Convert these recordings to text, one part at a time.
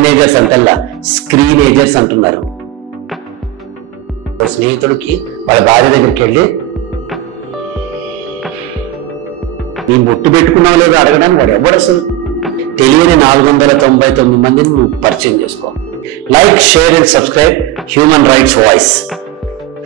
Teenagers అంటల్లా స్క్రీనేజర్స్ అంటున్నారు. స్నేహితుడికి వాళ్ళ భార్య దగ్గరికి వెళ్ళి నీ బొట్టు పెట్టుకున్నావు లేదో అడగడానికి వాడు ఎవరు అసలు తెలియని 499 మందిని నువ్వు పరిచయం చేసుకో. Like, share and subscribe human rights voice.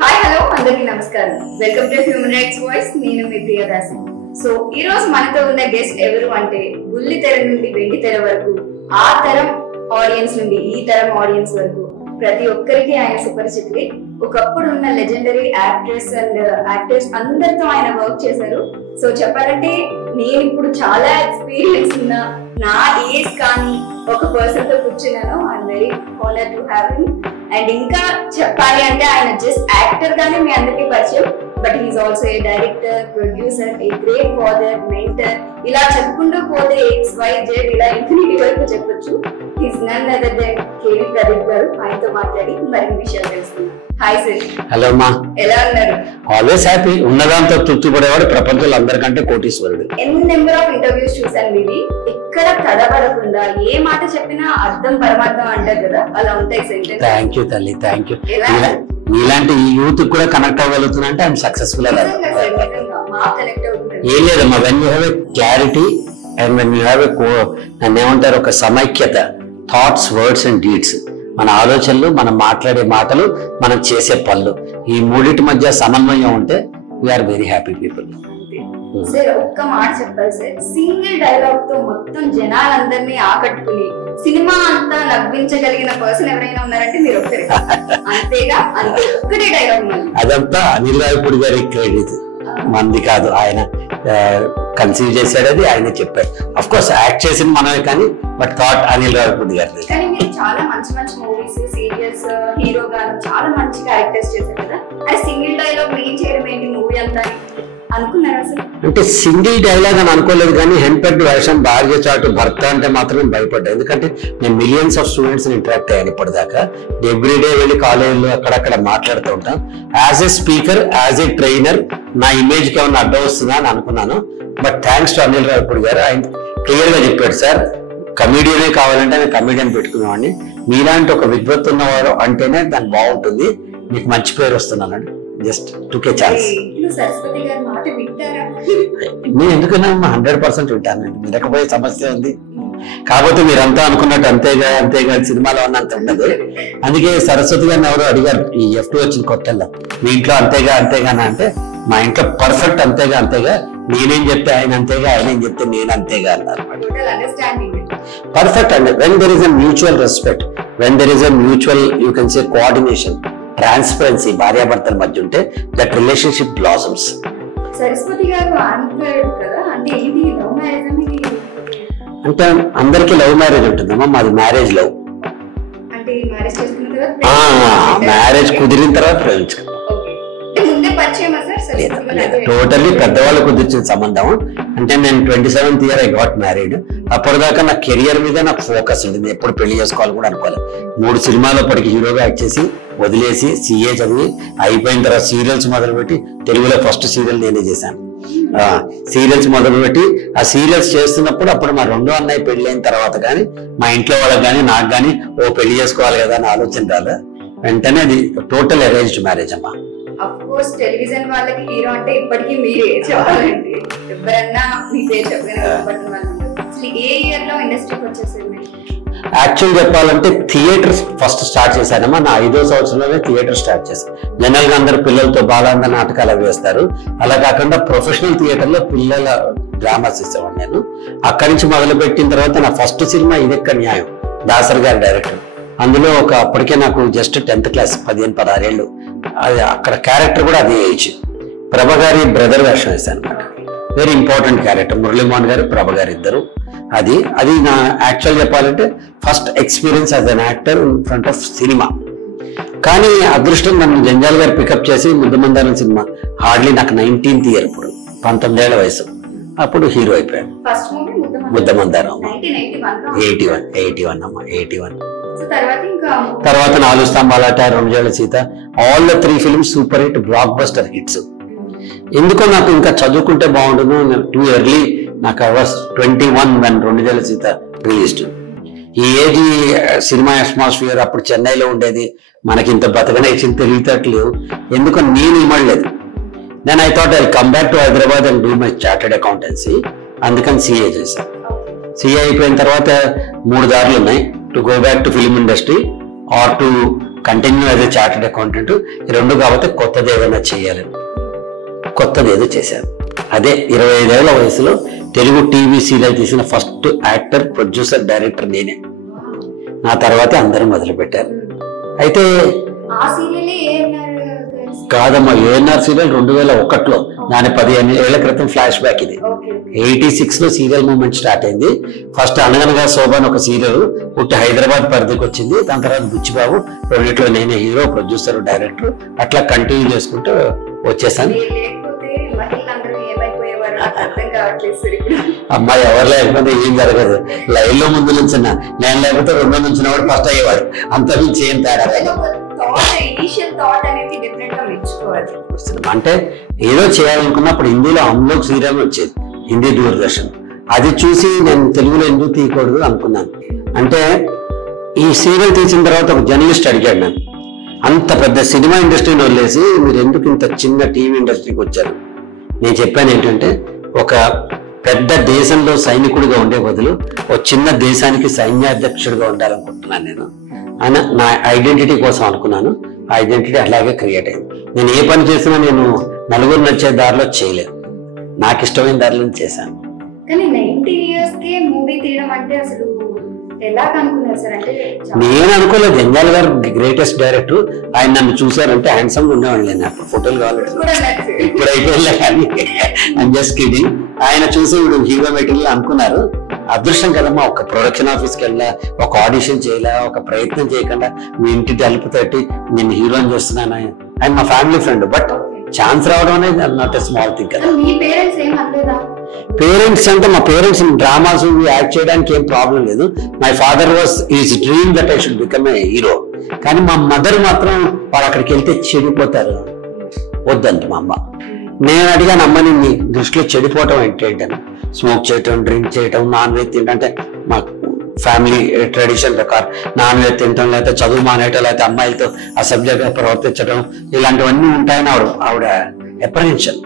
Hi, hello, అందరికీ నమస్కారం. Welcome to human rights voice. నేను మీ ప్రియదాసి. సో ఈ రోజు మనతో ఉన్న గెస్ట్ ఎవరు అంటే, బుల్లి తెర నుండి వెండి తెర వరకు, ఆ తరం ఆడియన్స్ నుండి ఈ తరం ఆడియన్స్ వరకు ప్రతి ఒక్కరికి ఆయన సుపరిచితులే. ఒకప్పుడు ఉన్న లెజెండరీ యాక్ట్రెస్ అండ్ యాక్టర్స్ అందరితో ఆయన వర్క్ చేశారు. సో చెప్పాలంటే నేను ఇప్పుడు చాలా ఎక్స్పీరియన్స్ ఉన్న నా ఏజ్ కానీ ఒక పర్సన్ తో కూర్చున్నాను. I'm very honour to have him. And ఇంకా చెప్పాలి అంటే ఆయన జస్ట్ యాక్టర్ గానే మీ అందరికీ పరిచయం, but he is also a director, producer, a great father, mentor, ఇలా చెప్పుకుంటూ పోతే XYZ ఇలా ఇన్ఫినిటీ వరకు చెప్పొచ్చు. He's none other than KV Pradeep గారు. ఆయనతో మాట్లాడి మరిన్ని విషయాలు తెలుసుకుందాం. Hi sir. హలో అమ్మా, ఎలా ఉన్నారు? Always happy. ఉన్నదాంతో తృప్తి పడేవాడు ప్రపంచంలో అందరికంటే కోటీశ్వరుడు. నెంబర్ ఆఫ్ ఇంటర్వ్యూస్ చూసాను ఇది. ఎక్కడ తడబడకుండా ఏ మాట చెప్పినా అర్థం పరమార్థం అంటారు కదా, అలా ఉంటాయి సెంటెన్స్. థ్యాంక్ యూ తల్లి, థ్యాంక్ యూ. ఇలాంటి యూత్ కూడా కనెక్ట్ అవ్వగలుగుతున్నా అంటే ఐఎమ్ సక్సెస్ఫుల్. ఏం లేదమ్మా, when you have a clarity and when you have a నన్ను ఏమంటారు, ఒక సమైక్యత, థాట్స్, వర్డ్స్ అండ్ డీడ్స్, మన ఆలోచనలు, మనం మాట్లాడే మాటలు, మనం చేసే పనులు, ఈ మూడింటి మధ్య సమన్వయం ఉంటే we are very happy people. Sir ఒక్క మాట చెప్పాలి సార్, సింగిల్ డైలాగ్ తో మొత్తం జనాలందరినీ ఆకట్టుకుని సినిమా అంతా నవ్వించగలిగిన పర్సన్ ఎవరైనా ఉన్నారంటే మీరు ఒక్కరే. అంతేగా, అంతే, ఒక్కటే డైలాగ్. అదంతా అనిల్ రావిపూడి గారి క్రెడిట్, మంది కాదు. ఆయన కన్సీవ్ చేశాడు, అది ఆయన చెప్పాడు. అఫ్ కోర్స్ యాక్ట్ చేసింది మనమే, కానీ బట్ థాట్ అనిల్ రావిపూడి గారి. కానీ మీరు చాలా మంచి మంచి మూవీస్, సీరియల్స్ హీరో గారు చాలా మంచి క్యారెక్టర్స్ చేశారు కదా, అది సింగిల్ డైలాగ్ ఏం చేయడం ఏంటి మూవీ అంతా అనుకున్నారా సార్? అంటే సింగిల్ డైలాగ్ అని అనుకోలేదు, కానీ హెన్పెడ్ వేషం, భార్య చాటు భర్త అంటే మాత్రమే భయపడ్డా. ఎందుకంటే నేను మిలియన్స్ ఆఫ్ స్టూడెంట్స్ ఇంటరాక్ట్ అయ్యాను ఇప్పటిదాకా. ఎవ్రీడే వెళ్ళి కాలేజీలో అక్కడక్కడ మాట్లాడుతూ ఉంటాం. As a speaker, as a trainer నా ఇమేజ్ కి ఏమన్నా అడ్డం వస్తుందా అని అనుకున్నాను. But thanks to Anil Ravipudi గారు, ఆయన క్లియర్ గా చెప్పాడు, సార్ కమీడియనే కావాలంటే నేను కమీడియన్ పెట్టుకునేవాడిని, మీలాంటి ఒక విద్వత్తు ఉన్నవాడు అంటేనే దానికి బాగుంటుంది, మీకు మంచి పేరు వస్తున్నానండి. జస్ట్ టుక్ ఏ ఛాన్స్. సరస్వతి గారి మాట వింటారా? నేను ఎందుకన్నా 100% వింటానండి, వినకపోయే సమస్య ఉంది. కాకపోతే మీరంతా అనుకున్నట్టు అంతేగా అంతేగా సినిమాలో ఉన్నంత ఉండదు. అందుకే సరస్వతి గారిని ఎవరో అడిగారు ఈ F2 వచ్చిన కొత్తల్లో, మీ ఇంట్లో అంతేగా అంతేగానా అంటే, మా ఇంట్లో పర్ఫెక్ట్ అంతేగా అంతేగా, నేనేం చెప్తే ఆయన అంతేగా, ఆయన ఏం చెప్తే నేను అంతేగా అన్నారు. పర్ఫెక్ట్ అండి. When there is a mutual respect, when there is a mutual you can say coordination, transparency భార్యాభర్తల మధ్య ఉంటే దట్ రిలేషన్షిప్ బ్లాసమ్స్. సరస్వతి గారు కదా, అంటే ఏంటి లవ్ మ్యారేజ్ అంటే అందరికీ లవ్ మ్యారేజ్ ఉంటుందమ్మా, మాది మ్యారేజ్ లవ్. అంటే మ్యారేజ్ చేసుకున్న తర్వాత, మ్యారేజ్ కుదిరిన తర్వాత ప్రేమించుకున్నాం. టోటల్లీ పెద్దవాళ్ళు కుదిర్చిన సంబంధం. అంటే నేను 27th year I got married. అప్పటిదాకా నా కెరియర్ మీద నాకు ఫోకస్ ఉంటుంది, ఎప్పుడు పెళ్లి చేసుకోవాలి కూడా అనుకోలేదు. 3 సినిమాలు అప్పటికి హీరోగా యాక్ట్ చేసి వదిలేసి CA చదివి అయిపోయిన తర్వాత సీరియల్స్ మొదలుపెట్టి, తెలుగులో ఫస్ట్ సీరియల్ నేనే చేశాను. సీరియల్స్ మొదలుపెట్టి ఆ సీరియల్స్ చేస్తున్నప్పుడు అప్పుడు మా రెండో అన్నయ్య పెళ్లి అయిన తర్వాత కానీ మా ఇంట్లో వాళ్ళకి కానీ నాకు కానీ ఓ పెళ్లి చేసుకోవాలి కదా అని ఆలోచన రాలే. వెంటనే అది టోటల్ అరేంజ్డ్ మ్యారేజ్ అమ్మా. అఫ్ కోర్స్ టెలివిజన్ వాళ్ళకి హీరో అంటే ఇప్పటికీ మీరే చెప్పాలండి, ఎవరన్నా మీ పేరు చెప్పిన. అసలు ఏ ఇయర్ లో ఇండస్ట్రీకి వచ్చేసారు? యాక్చువల్ చెప్పాలంటే థియేటర్ ఫస్ట్ స్టార్ట్ చేశానమ్మా. నా 5వ సంవత్సరంలోనే థియేటర్ స్టార్ట్ చేశాను. జనరల్ గా అందరు పిల్లలతో బాలాంద నాటకాలు అవి వేస్తారు, అలా కాకుండా ప్రొఫెషనల్ థియేటర్ లో పిల్లల డ్రామాస్ ఇచ్చేవాడిని నేను. అక్కడి నుంచి మొదలు పెట్టిన తర్వాత నా ఫస్ట్ సినిమా ఇదెక్క న్యాయం, దాసర్ గారి డైరెక్టర్. అందులో అప్పటికే నాకు జస్ట్ 10th class, 15-16 ఏళ్ళు. అది అక్కడ క్యారెక్టర్ కూడా అదే ఏజ్. ప్రభ గారి బ్రదర్ వేషం వేశాను అనమాట. వెరీ ఇంపార్టెంట్ క్యారెక్టర్, మురళీమోహన్ గారు, ప్రభ గారు ఇద్దరు. అది నా యాక్చువల్ చెప్పాలంటే first experience as an actor in front of cinema. కానీ అదృష్టం నన్ను జంజాల్ గారు పికప్ చేసి ముద్దమందారం సినిమా, హార్డ్లీ నాకు 19th year, ఇప్పుడు 19 ఏళ్ల వయసు, అప్పుడు హీరో అయిపోయాను. ముద్దమందారం 81 అమ్మా, 81. తర్వాత 4 స్తంభాలాట, 2 ఏళ్ల Sita, all the 3 films super hit, block buster hits. ఎందుకో నాకు ఇంకా చదువుకుంటే బాగుండును, టూ ఎర్లీ. నాకు I was 21 when 2 ఏళ్ల సీత రిలీజ్డ్. ఈ ఏజ్ సినిమా అట్మాస్ఫియర్ అప్పుడు చెన్నైలో ఉండేది, మనకి ఇంత బతకనే ఇచ్చిన తెలివితేటలు ఎందుకు నేను ఇమ్మడలేదు. నేను I thought I come back to Hyderabad and do my chartered accountancy. అందుకని సిఏ చేశాను. సిఏ అయిపోయిన తర్వాత 3 దారులు ఉన్నాయి, to go back to film industry or to continue as a chartered accountant. ఈ 2 కాబట్టి కొత్తది ఏదైనా చేయాలి. కొత్తది ఏదో చేశాను. అదే 25 ఏళ్ల వయసులో తెలుగు టీవీ సీరియల్ తీసిన ఫస్ట్ యాక్టర్, ప్రొడ్యూసర్, డైరెక్టర్ నేనే. నా తర్వాతే అందరూ మొదలు పెట్టారు. అయితే కాదమ్మా, ఏఎన్ఆర్ సీరియల్ 2001లో, దాని 15 ఏళ్ల క్రితం ఫ్లాష్ బ్యాక్ ఇది. 86 లో సీరియల్ మూవ్మెంట్ స్టార్ట్ అయింది. ఫస్ట్ అనగనగా శోభన్ ఒక సీరియల్ పుట్టి హైదరాబాద్ పరిధికి వచ్చింది. దాని తర్వాత బుచ్చిబాబు, రెండిట్లో నేనే హీరో, ప్రొడ్యూసర్, డైరెక్టర్, అట్లా కంటిన్యూ చేసుకుంటూ వచ్చేసాను. అమ్మాయి ఎవరు లేకపోతే ఏం జరగదు. లైన్ లో ముందు నుంచున్నా, నేను లేకపోతే 2 నుంచినవాడు ఫస్ట్ అయ్యేవాడు. అంత నుంచి ఏం తేడా. అంటే ఏదో చేయాలనుకున్నప్పుడు హిందీలో అమ్లోక్ సీరియల్ వచ్చేది, హిందీ దూరదర్శన్. అది చూసి నేను తెలుగులో ఎందుకు తీయకూడదు అనుకున్నాను. అంటే ఈ సీరియల్ తీసిన తర్వాత ఒక జర్నలిస్ట్ అడిగాడు నన్ను, అంత పెద్ద సినిమా ఇండస్ట్రీని వదిలేసి మీరు ఎందుకు ఇంత చిన్న టీవీ ఇండస్ట్రీకి వచ్చారు? నేను చెప్పాను ఏంటంటే, ఒక పెద్ద దేశంలో సైనికుడిగా ఉండే బదులు ఒక చిన్న దేశానికి సైన్యాధ్యక్షుడిగా ఉండాలనుకుంటున్నాను నేను. అని నా ఐడెంటిటీ కోసం అనుకున్నాను. ఆ ఐడెంటిటీ అలాగే క్రియేట్ అయింది. నేను ఏ పని చేసినా నేను నలుగురు నడిచే దారిలో చేయలేదు, నాకు ఇష్టమైన దారిలో చేశాను. కానీ 19 years కి మూవీ తీయడం అంటే అసలు ఎలా అనుకున్నారు సార్? అంటే నేను అనుకోలేదు. జంజాల్ గారు గ్రేటెస్ట్ డైరెక్టర్. ఆయన నన్ను చూసారంటే హ్యాండ్సమ్ ఉండేవాళ్ళు. నేను అప్పుడు ఫోటోలు కావాలి, ఇప్పుడు అయిపోయింది కానీ ఐఎమ్ జస్ట్ కిడింగ్. ఆయన చూసి ఇప్పుడు హీరో మెటీరియల్ అనుకున్నారు. అదృష్టం కదమ్మా, ఒక ప్రొడక్షన్ ఆఫీస్కి వెళ్ళా, ఒక ఆడిషన్ చేయలే, ఒక ప్రయత్నం చేయకుండా మీ ఇంటి తలుపు తట్టి నేను హీరోని చూస్తున్నాను. ఆయన మా ఫ్యామిలీ ఫ్రెండ్, బట్ ఛాన్స్ రావడం అనేది నాట్ ఎ స్మాల్ థింగ్ కదా. పేరెంట్స్ అంటే మా పేరెంట్స్ డ్రామాస్ యాక్ట్ చేయడానికి ఏం ప్రాబ్లం లేదు. My father was is dream that I should become a hero. కానీ మా మదర్ మాత్రం వాళ్ళు అక్కడికి వెళ్తే చెడిపోతారు, వద్దంట మా అమ్మ. నేను అడిగాను, అమ్మని మీ దృష్టిలో చెడిపోవటం ఏంటంటే, స్మోక్ చేయటం, డ్రింక్ చేయటం, నాన్ వెజ్ తినటం, అంటే మా ఫ్యామిలీ ట్రెడిషన్ ప్రకారం నాన్ వెజ్ తినటం, లేకపోతే చదువు మానేయటం, లేకపోతే అమ్మాయిలతో అసభ్యంగా ప్రవర్తించడం, ఇలాంటివన్నీ ఉంటాయని ఆవిడ అప్రహెన్షన్.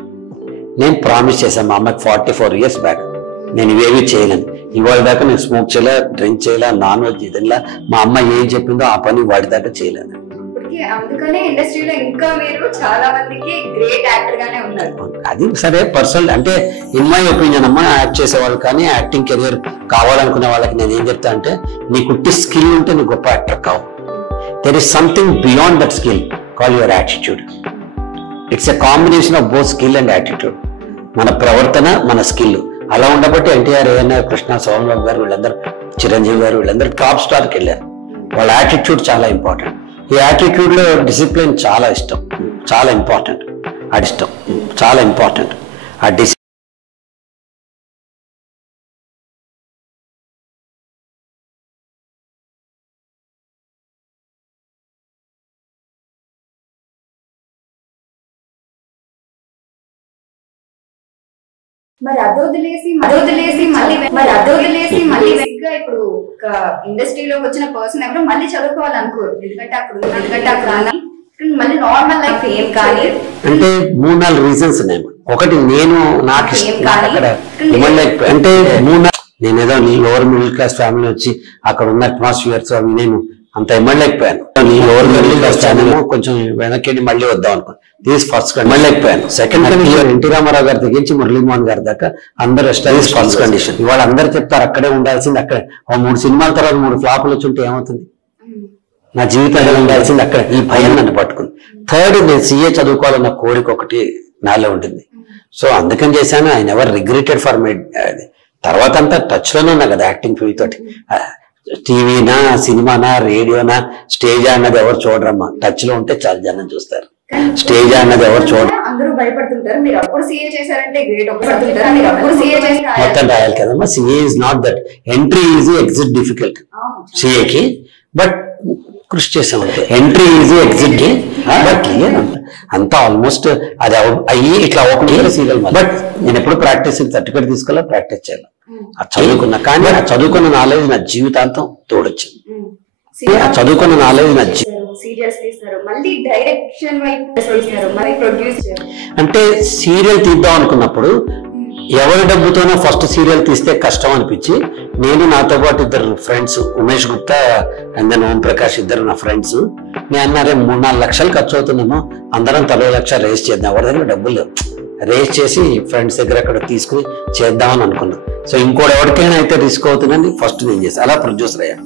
నేను ప్రామిస్ చేశాను మా అమ్మకి 44 years బ్యాక్, నేను ఇవేవి చేయలేను. ఇవాళ దాకా నేను స్మోక్ చేయలే, డ్రింక్ చేయలే, నాన్ వెజ్ తినలే. మా అమ్మ ఏం చెప్పిందో ఆ పని వాడి దాకా చేయలేను. అందుకనే ఇండస్ట్రీలో ఇంకా మీరు చాలా మందికి గ్రేట్ యాక్టర్ గానే ఉన్నారు. అది సరే పర్సనల్, అంటే ఇన్ మై ఒపీనియన్ అమ్మా, యాక్ట్ చేసే వాళ్ళు కానీ యాక్టింగ్ కెరియర్ కావాలనుకునే వాళ్ళకి నేను ఏం చెప్తా అంటే, నీకు స్కిల్ ఉంటే నీకు గొప్ప యాక్టర్ కావు. There is something beyond that skill, call your attitude. It's a combination of both skill and attitude. మన ప్రవర్తన, మన స్కిల్ అలా ఉండబట్టి ఎన్టీఆర్, ఏఎన్ఆర్, కృష్ణ, సోమబాబు గారు, వీళ్ళందరూ, చిరంజీవి గారు, వీళ్ళందరూ టాప్ స్టార్కి వెళ్ళారు. వాళ్ళ యాటిట్యూడ్ చాలా ఇంపార్టెంట్. ఈ యాటిట్యూడ్ లో డిసిప్లిన్ చాలా ఇష్టం, చాలా ఇంపార్టెంట్. అది ఇష్టం చాలా ఇంపార్టెంట్. ఆ డిసిప్లిన్ మరి అదొదిలేసి మళ్ళీ ఇప్పుడు ఒక ఇండస్ట్రీలోకి వచ్చిన పర్సన్ ఎవరు మళ్ళీ చదువుకోవాలనుకోరు. ఎందుకంటే అక్కడ మళ్ళీ నార్మల్ లైఫ్ ఏం కానీ అంటే 3-4 రీజన్స్ ఉన్నాయి. ఒకటి, నేను నాకు అక్కడ అంటే నేనేదో లోవర్ మిడిల్ క్లాస్ ఫ్యామిలీ వచ్చి అక్కడ ఉన్న అట్మాస్ఫియర్స్ అవి నేను అంత ఇమ్మడలేకపోయాను. లోవర్ మిడిల్ క్లాస్ ఫ్యామిలీ కొంచెం వెనక్కి మళ్ళీ వద్దాం అనుకున్నాను. దీస్ ఫస్ట్ ఇమ్మడలేకపోయాను. సెకండ్ కండిషన్, ఎన్టీ రామారావు గారి దగ్గరించి మురళీమోహన్ గారి దాకా అందరూ స్టడీస్ ఫస్ట్ కండిషన్. ఇవాళ అందరు చెప్తారు అక్కడే ఉండాల్సింది, అక్కడే 3 సినిమాల తర్వాత 3 ఫ్లాపులు వచ్చి ఉంటే ఏమవుతుంది, నా జీవితంలో ఉండాల్సింది అక్కడ. ఈ భయం నన్ను పట్టుకుంది. థర్డ్, నేను సీఏ చదువుకోవాలన్న కోరిక ఒకటి నాలో ఉంటుంది. సో అందుకని చేశాను. I never regretted for my. తర్వాత అంతా టచ్ లోనే ఉన్నా కదా యాక్టింగ్ ఫీల్డ్ తోటి. టీవీనా, సినిమానా, రేడియోనా, స్టేజ్ అన్నది ఎవరు చూడరమ్మా. టచ్ లో ఉంటే చాలా జనం చూస్తారు. స్టేజ్ అన్నది ఎవరు చూడరు. అందరూ భయపడుతుంటారు. మీరు అప్పుడు సీఏ చేశారంటే గ్రేట్. మొత్తం రాయాలి కదమ్మా. CA is not that. Entry easy, exit difficult సీఏకి. బట్ కృషి చేసామంటే entry easy, exit but clear అంట. అంతా ఆల్మోస్ట్ అది అయ్యి ఇట్లా అవ్వకుండా సీరియల్. బట్ నేను ఎప్పుడు ప్రాక్టీస్ సర్టిఫికేట్ తీసుకోవాలా, ప్రాక్టీస్ చేయాలి, అది చదువుకున్నా. కానీ ఆ చదువుకున్న నాలెడ్జ్ నా జీవితాంతం తోడొచ్చింది. ఆ చదువుకున్న నాలెడ్జ్ నా అంటే సీరియల్ తీద్దాం అనుకున్నప్పుడు ఎవరి డబ్బుతోనో ఫస్ట్ సీరియల్ తీస్తే కష్టం అనిపించి నేను నాతో పాటు ఇద్దరు friends, Umesh Gupta and then Om Prakash, ఇద్దరు నా ఫ్రెండ్స్, నేను అన్నారే 3-4 లక్షలు ఖర్చు అవుతున్నాను, అందరం 1 లక్ష రేస్ చేద్దాం, ఎవరి దగ్గర డబ్బులు రేస్ చేసి ఫ్రెండ్స్ దగ్గర అక్కడ తీసుకుని చేద్దామని అనుకున్నాను. సో ఇంకోటి ఎవరికైనా అయితే రిస్క్ అవుతుందని ఫస్ట్ నేను చేశాను. అలా ప్రొడ్యూసర్ అయ్యా.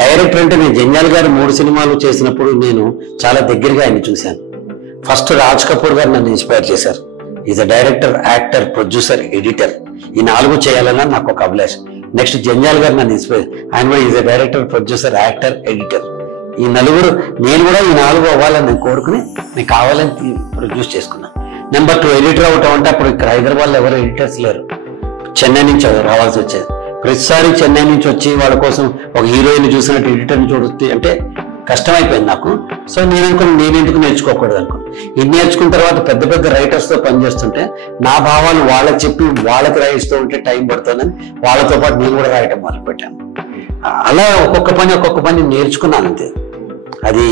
డైరెక్టర్ అంటే నేను జంజాల్ గారు 3 సినిమాలు చేసినప్పుడు నేను చాలా దగ్గరగా ఆయన చూశాను. ఫస్ట్ రాజ్ కపూర్ గారు నన్ను ఇన్స్పైర్ చేశారు. Is a director, actor, producer, editor. ఈ 4 చేయాలన్నా నాకు ఒక అభిలాష. నెక్స్ట్ జంజాల్ గారు నన్ను ఇన్స్పైర్, ఆయన కూడా is a director, producer, actor, editor. ఈ 4 నేను కూడా ఈ 4 అవ్వాలని నేను కోరుకుని నేను కావాలని ప్రొడ్యూస్ చేసుకున్నాను. నెంబర్ 2 ఎడిటర్ అవటం అంటే అప్పుడు ఇక్కడ హైదరాబాద్లో ఎవరు ఎడిటర్స్ లేరు, చెన్నై నుంచి రావాల్సి వచ్చేది. ప్రతిసారి చెన్నై నుంచి వచ్చి వాళ్ళ కోసం ఒక హీరోయిన్ చూసినట్టు ఎడిటర్ని చూడుతుంది అంటే కష్టమైపోయింది నాకు. సో నేను అనుకుని నేను ఎందుకు నేర్చుకోకూడదు అనుకున్నాను. ఇది నేర్చుకున్న తర్వాత పెద్ద పెద్ద రైటర్స్తో పనిచేస్తుంటే నా భావాలు వాళ్ళకి చెప్పి వాళ్ళకి రాయిస్తూ ఉంటే టైం పడుతుందని వాళ్ళతో పాటు నేను కూడా రాయటం మొదలుపెట్టాను. అలా ఒక్కొక్క పని నేర్చుకున్నాను అంతే. అది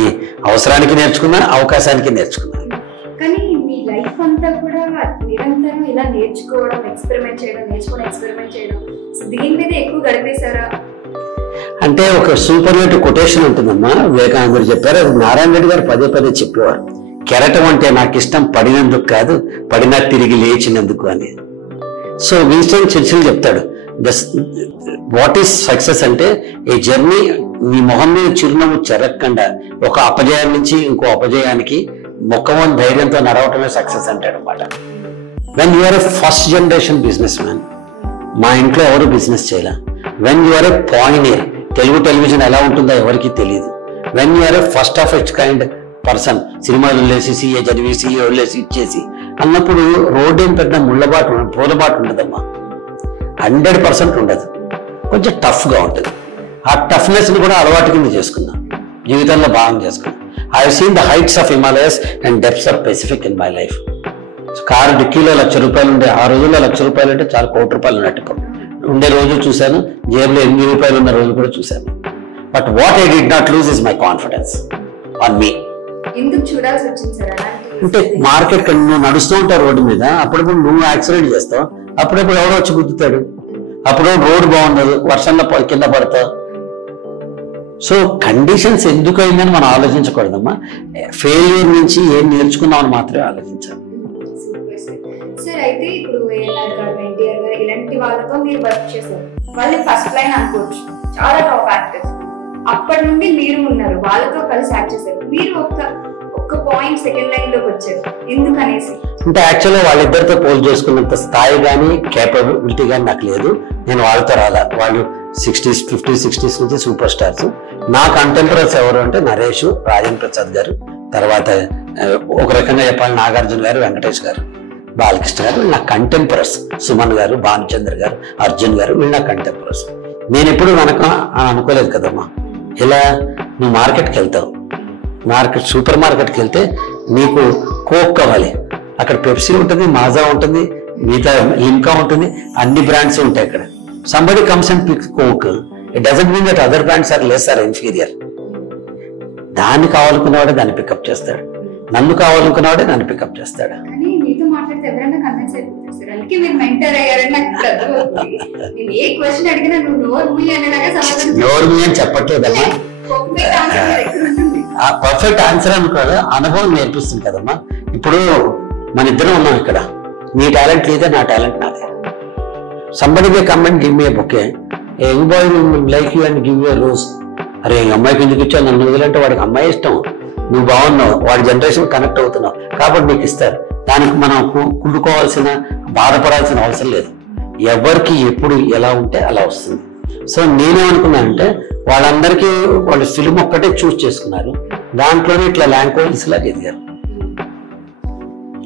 అవసరానికి నేర్చుకున్నా, అవకాశానికి నేర్చుకున్నాను. కానీ మీ లైఫ్ అంతా కూడా నిరంతరం ఇలా నేర్చుకోవడం, ఎక్స్పెరిమెంట్ చేయడం దీని మీద ఎక్కువ గడిపేశారా? అంటే ఒక సూపర్లేటివ్ కొటేషన్ ఉంటుందమ్మా, వివేకానందుడు చెప్పారు, అది నారాయణ రెడ్డి గారు పదే చెప్పేవారు. కెరటం అంటే నాకు ఇష్టం పడినందుకు కాదు, పడినా తిరిగి లేచినందుకు అని. సో విన్స్టన్ చర్చిల్ చెప్తాడు, వాట్ ఈస్ సక్సెస్ అంటే ఏ జర్నీ, నీ మొహం మీద చిరునవ్వు చెరక్కుండా ఒక అపజయం నుంచి ఇంకో అపజయానికి మొక్కమని ధైర్యంతో నడవటమే సక్సెస్ అంటాడు అనమాట. When you are a first generation businessman, మా ఇంట్లో ఎవరు బిజినెస్ చేయాల. When you are a pioneer, Telugu television ఎలా ఉంటుందో ఎవరికి తెలియదు. When you are a first of its kind person, సినిమాలు వదిలేసి సీఏ చదివి సీఏ వదిలేసి ఇచ్చేసి అన్నప్పుడు రోడ్డు ఏం పెద్ద పూలబాటు ఉండదమ్మా, 100% ఉండదు, కొంచెం టఫ్గా ఉంటుంది. ఆ టఫ్నెస్ని కూడా అలవాటు కింద చేసుకున్నా, జీవితంలో భాగం చేసుకున్నా. I have seen the heights of Himalayas and depths of Pacific in my life. Car డిక్కీలో ₹1,00,000 ఉండే, ఆ రోజుల్లో ₹1,00,000 అంటే చాలా ₹1,00,00,000 ఉన్నట్టు ఉండే రోజు చూశాను, జేబులో ₹8 ఉన్న రోజు కూడా చూశాను. But what I did not lose is my confidence on me. ఎందుకు చూడాల్సి వచ్చింది సార్? అంటే మార్కెట్ నువ్వు నడుస్తూ ఉంటావు రోడ్డు మీద, అప్పుడప్పుడు నువ్వు యాక్సిడెంట్ చేస్తావు, అప్పుడప్పుడు ఎవడో వచ్చి గుద్దుతాడు, అప్పుడు రోడ్డు బాగుండదు, వర్షంలో కింద పడతావు. సో కండిషన్స్ ఎందుకు అయిందని మనం ఆలోచించకూడదమ్మా, ఫెయిల్యూర్ నుంచి ఏం నేర్చుకున్నామని మాత్రమే ఆలోచించాలి. సార్ అయితే ఇప్పుడు ఏఎన్ఆర్ గారు, ఎన్టీఆర్ గారు ఇలాంటి వాళ్ళతో మీరు వర్క్ చేశారు, వాళ్ళు ఫస్ట్ లైన్ అనుకోవచ్చు, చాలా టాప్ యాక్టర్స్. అప్పటి నుండి మీరు ఉన్నారు, వాళ్ళతో కలిసి యాక్ట్ చేశారు, మీరు ఒక్క పాయింట్ సెకండ్ లైన్ లోకి వచ్చారు, ఎందుకు అనేసి? అంటే యాక్చువల్గా వాళ్ళిద్దరితో పోల్ చేసుకున్నంత స్థాయి కానీ కేపబిలిటీ కానీ నాకు లేదు. నేను వాళ్ళతో రాలా, వాళ్ళు 60s 50s 60s నుంచి సూపర్ స్టార్స్. నా కంటెంపరీస్ ఎవరు అంటే నరేష్, రాజేంద్ర ప్రసాద్ గారు, తర్వాత ఒక రకంగా చెప్పాలి నాగార్జున గారు, వెంకటేష్ గారు, బాలకృష్ణ గారు. వీళ్ళు నా కంటెంపరస్. సుమన్ గారు, భానుచంద్ర గారు, అర్జున్ గారు, వీళ్ళు నా కంటెంపరస్. నేను ఎప్పుడు వెనక అనుకోలేదు కదమ్మా. ఇలా నువ్వు మార్కెట్కి వెళ్తావు, సూపర్ మార్కెట్కి వెళ్తే నీకు కోక్ కావాలి, అక్కడ పెప్సీ ఉంటుంది, మాజా ఉంటుంది, మిగతా లిమ్కా ఉంటుంది, అన్ని బ్రాండ్స్ ఉంటాయి అక్కడ. Somebody comes and picks Coke, it doesn't mean that other brands are less or inferior. దాన్ని కావాలనుకున్నవాడే దాన్ని పికప్ చేస్తాడు, నన్ను కావాలనుకున్నవాడే నన్ను పికప్ చేస్తాడు. నోరు అని చెప్పట్లేదమ్మా, పర్ఫెక్ట్ ఆన్సర్ అనుకోదు, అనుభవం నేర్పిస్తుంది కదమ్మా. ఇప్పుడు మన ఇద్దరం ఉన్నాం ఇక్కడ, నీ టాలెంట్ లేదే, నా టాలెంట్ నాదే. Somebody may come and give me A bouquet, A young boy like you and give you A rose. అరే అమ్మాయికి ఎందుకు ఇచ్చావు, నన్ను వదిలంటే వాడికి అమ్మాయి ఇష్టం, నువ్వు బాగున్నావు, వాడి జనరేషన్ కనెక్ట్ అవుతున్నావు కాబట్టి నీకు ఇస్తారు. దానికి మనం కుళ్ళుకోవాల్సిన, బాధపడాల్సిన అవసరం లేదు. ఎవరికి ఎప్పుడు ఎలా ఉంటే అలా వస్తుంది. సో నేనేమనుకున్నానంటే వాళ్ళందరికీ వాళ్ళు ఫిల్మ్ ఒక్కటే చూస్ చేసుకున్నారు, దాంట్లోనే ఇట్లా ల్యాంగ్వేజెస్ లాగా ఎదిగారు.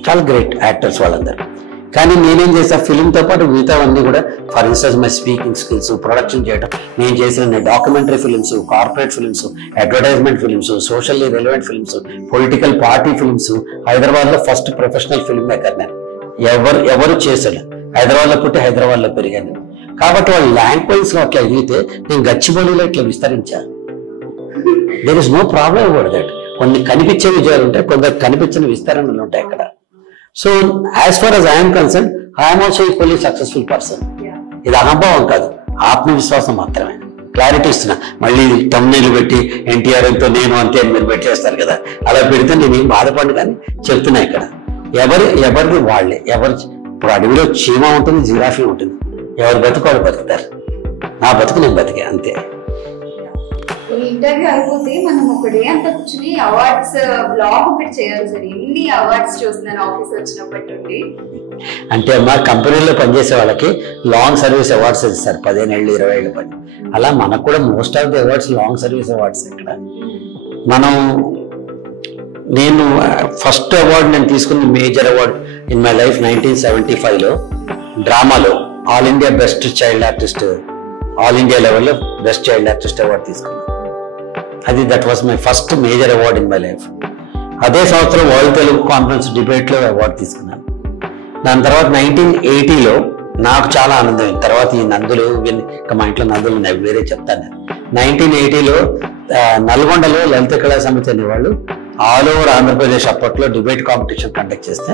చాలా గ్రేట్ యాక్టర్స్ వాళ్ళందరూ. కానీ నేనేం చేసా, ఫిలింతో పాటు మిగతావన్నీ కూడా, for instance my speaking skills, production చేయడం, నేను చేసిన documentary films, corporate films, advertisement films, socially relevant films, political party films. హైదరాబాద్లో ఫస్ట్ ప్రొఫెషనల్ ఫిల్మ్ మేకర్ నేను. ఎవరు చేశాడు. హైదరాబాద్లో పుట్టి హైదరాబాద్లో పెరిగాను. కాబట్టి వాళ్ళు లాంగ్వేజ్లో అట్లా ఎదిగితే నేను గచ్చిబౌలిలో ఇట్లా విస్తరించాను. There is no problem about that. కొన్ని కనిపించే విజయాలు ఉంటాయి, కొందరు కనిపించిన విస్తరణలు ఉంటాయి అక్కడ. So as far as I'm concerned, I'm also equally successful person. ఇది అనుభవం కాదు, ఆత్మవిశ్వాసం మాత్రమే. క్లారిటీ ఇస్తున్నా. మళ్ళీ తమ్నైలు పెట్టి ఎన్టీఆర్ ఎంతో నేను అంతే అని మీరు పెట్టేస్తారు కదా, అలా పెడితే నేను ఏం బాధపడి కానీ చెప్తున్నా. ఇక్కడ ఎవరిది వాళ్ళే. ఇప్పుడు అడవిలో చీమ ఉంటుంది, జిరాఫీ ఉంటుంది. ఎవరు బతుకు వాళ్ళు బతుకుతారు. నా బతుకు నేను బతికే, అంతే. ఈ ఇంటర్వ్యూ అయిపోతే మనం ఒక డే అంతా కూర్చుని అవార్డ్స్ బ్లాగ్ ఒకటి చేయాలి సార్. ఎన్ని అవార్డ్స్ చూస్తున్నాను ఆఫీస్ వచ్చినప్పటి నుండి. అంటే మా కంపెనీలో పనిచేసే వాళ్ళకి లాంగ్ సర్వీస్ అవార్డ్స్ ఇస్తారు, 15 ఏళ్ళు 20 ఏళ్ళు పని. అలా మనకు కూడా most of the awards long service awards. ఇక్కడ నేను ఫస్ట్ అవార్డు నేను తీసుకున్న major award in my life 1975లో డ్రామాలో all India best child artist, all India లెవెల్లో బెస్ట్ చైల్డ్ ఆర్టిస్ట్ అవార్డు తీసుకున్నాను. That was my first major award in my life. అదే సంవత్సరం వరల్డ్ తెలుగు కాన్ఫరెన్స్ డిబేట్లో అవార్డు తీసుకున్నాను. దాని తర్వాత 1980లో నాకు చాలా ఆనందం. తర్వాత ఈ నందులు ఇంకా మా ఇంట్లో నందులు ఉన్నాయి, వేరే చెప్తాను నేను. 1980లో నల్గొండలో లలిత కళా సమితి అనేవాళ్ళు ఆల్ ఓవర్ ఆంధ్రప్రదేశ్ అప్పట్లో డిబేట్ కాంపిటీషన్ కండక్ట్ చేస్తే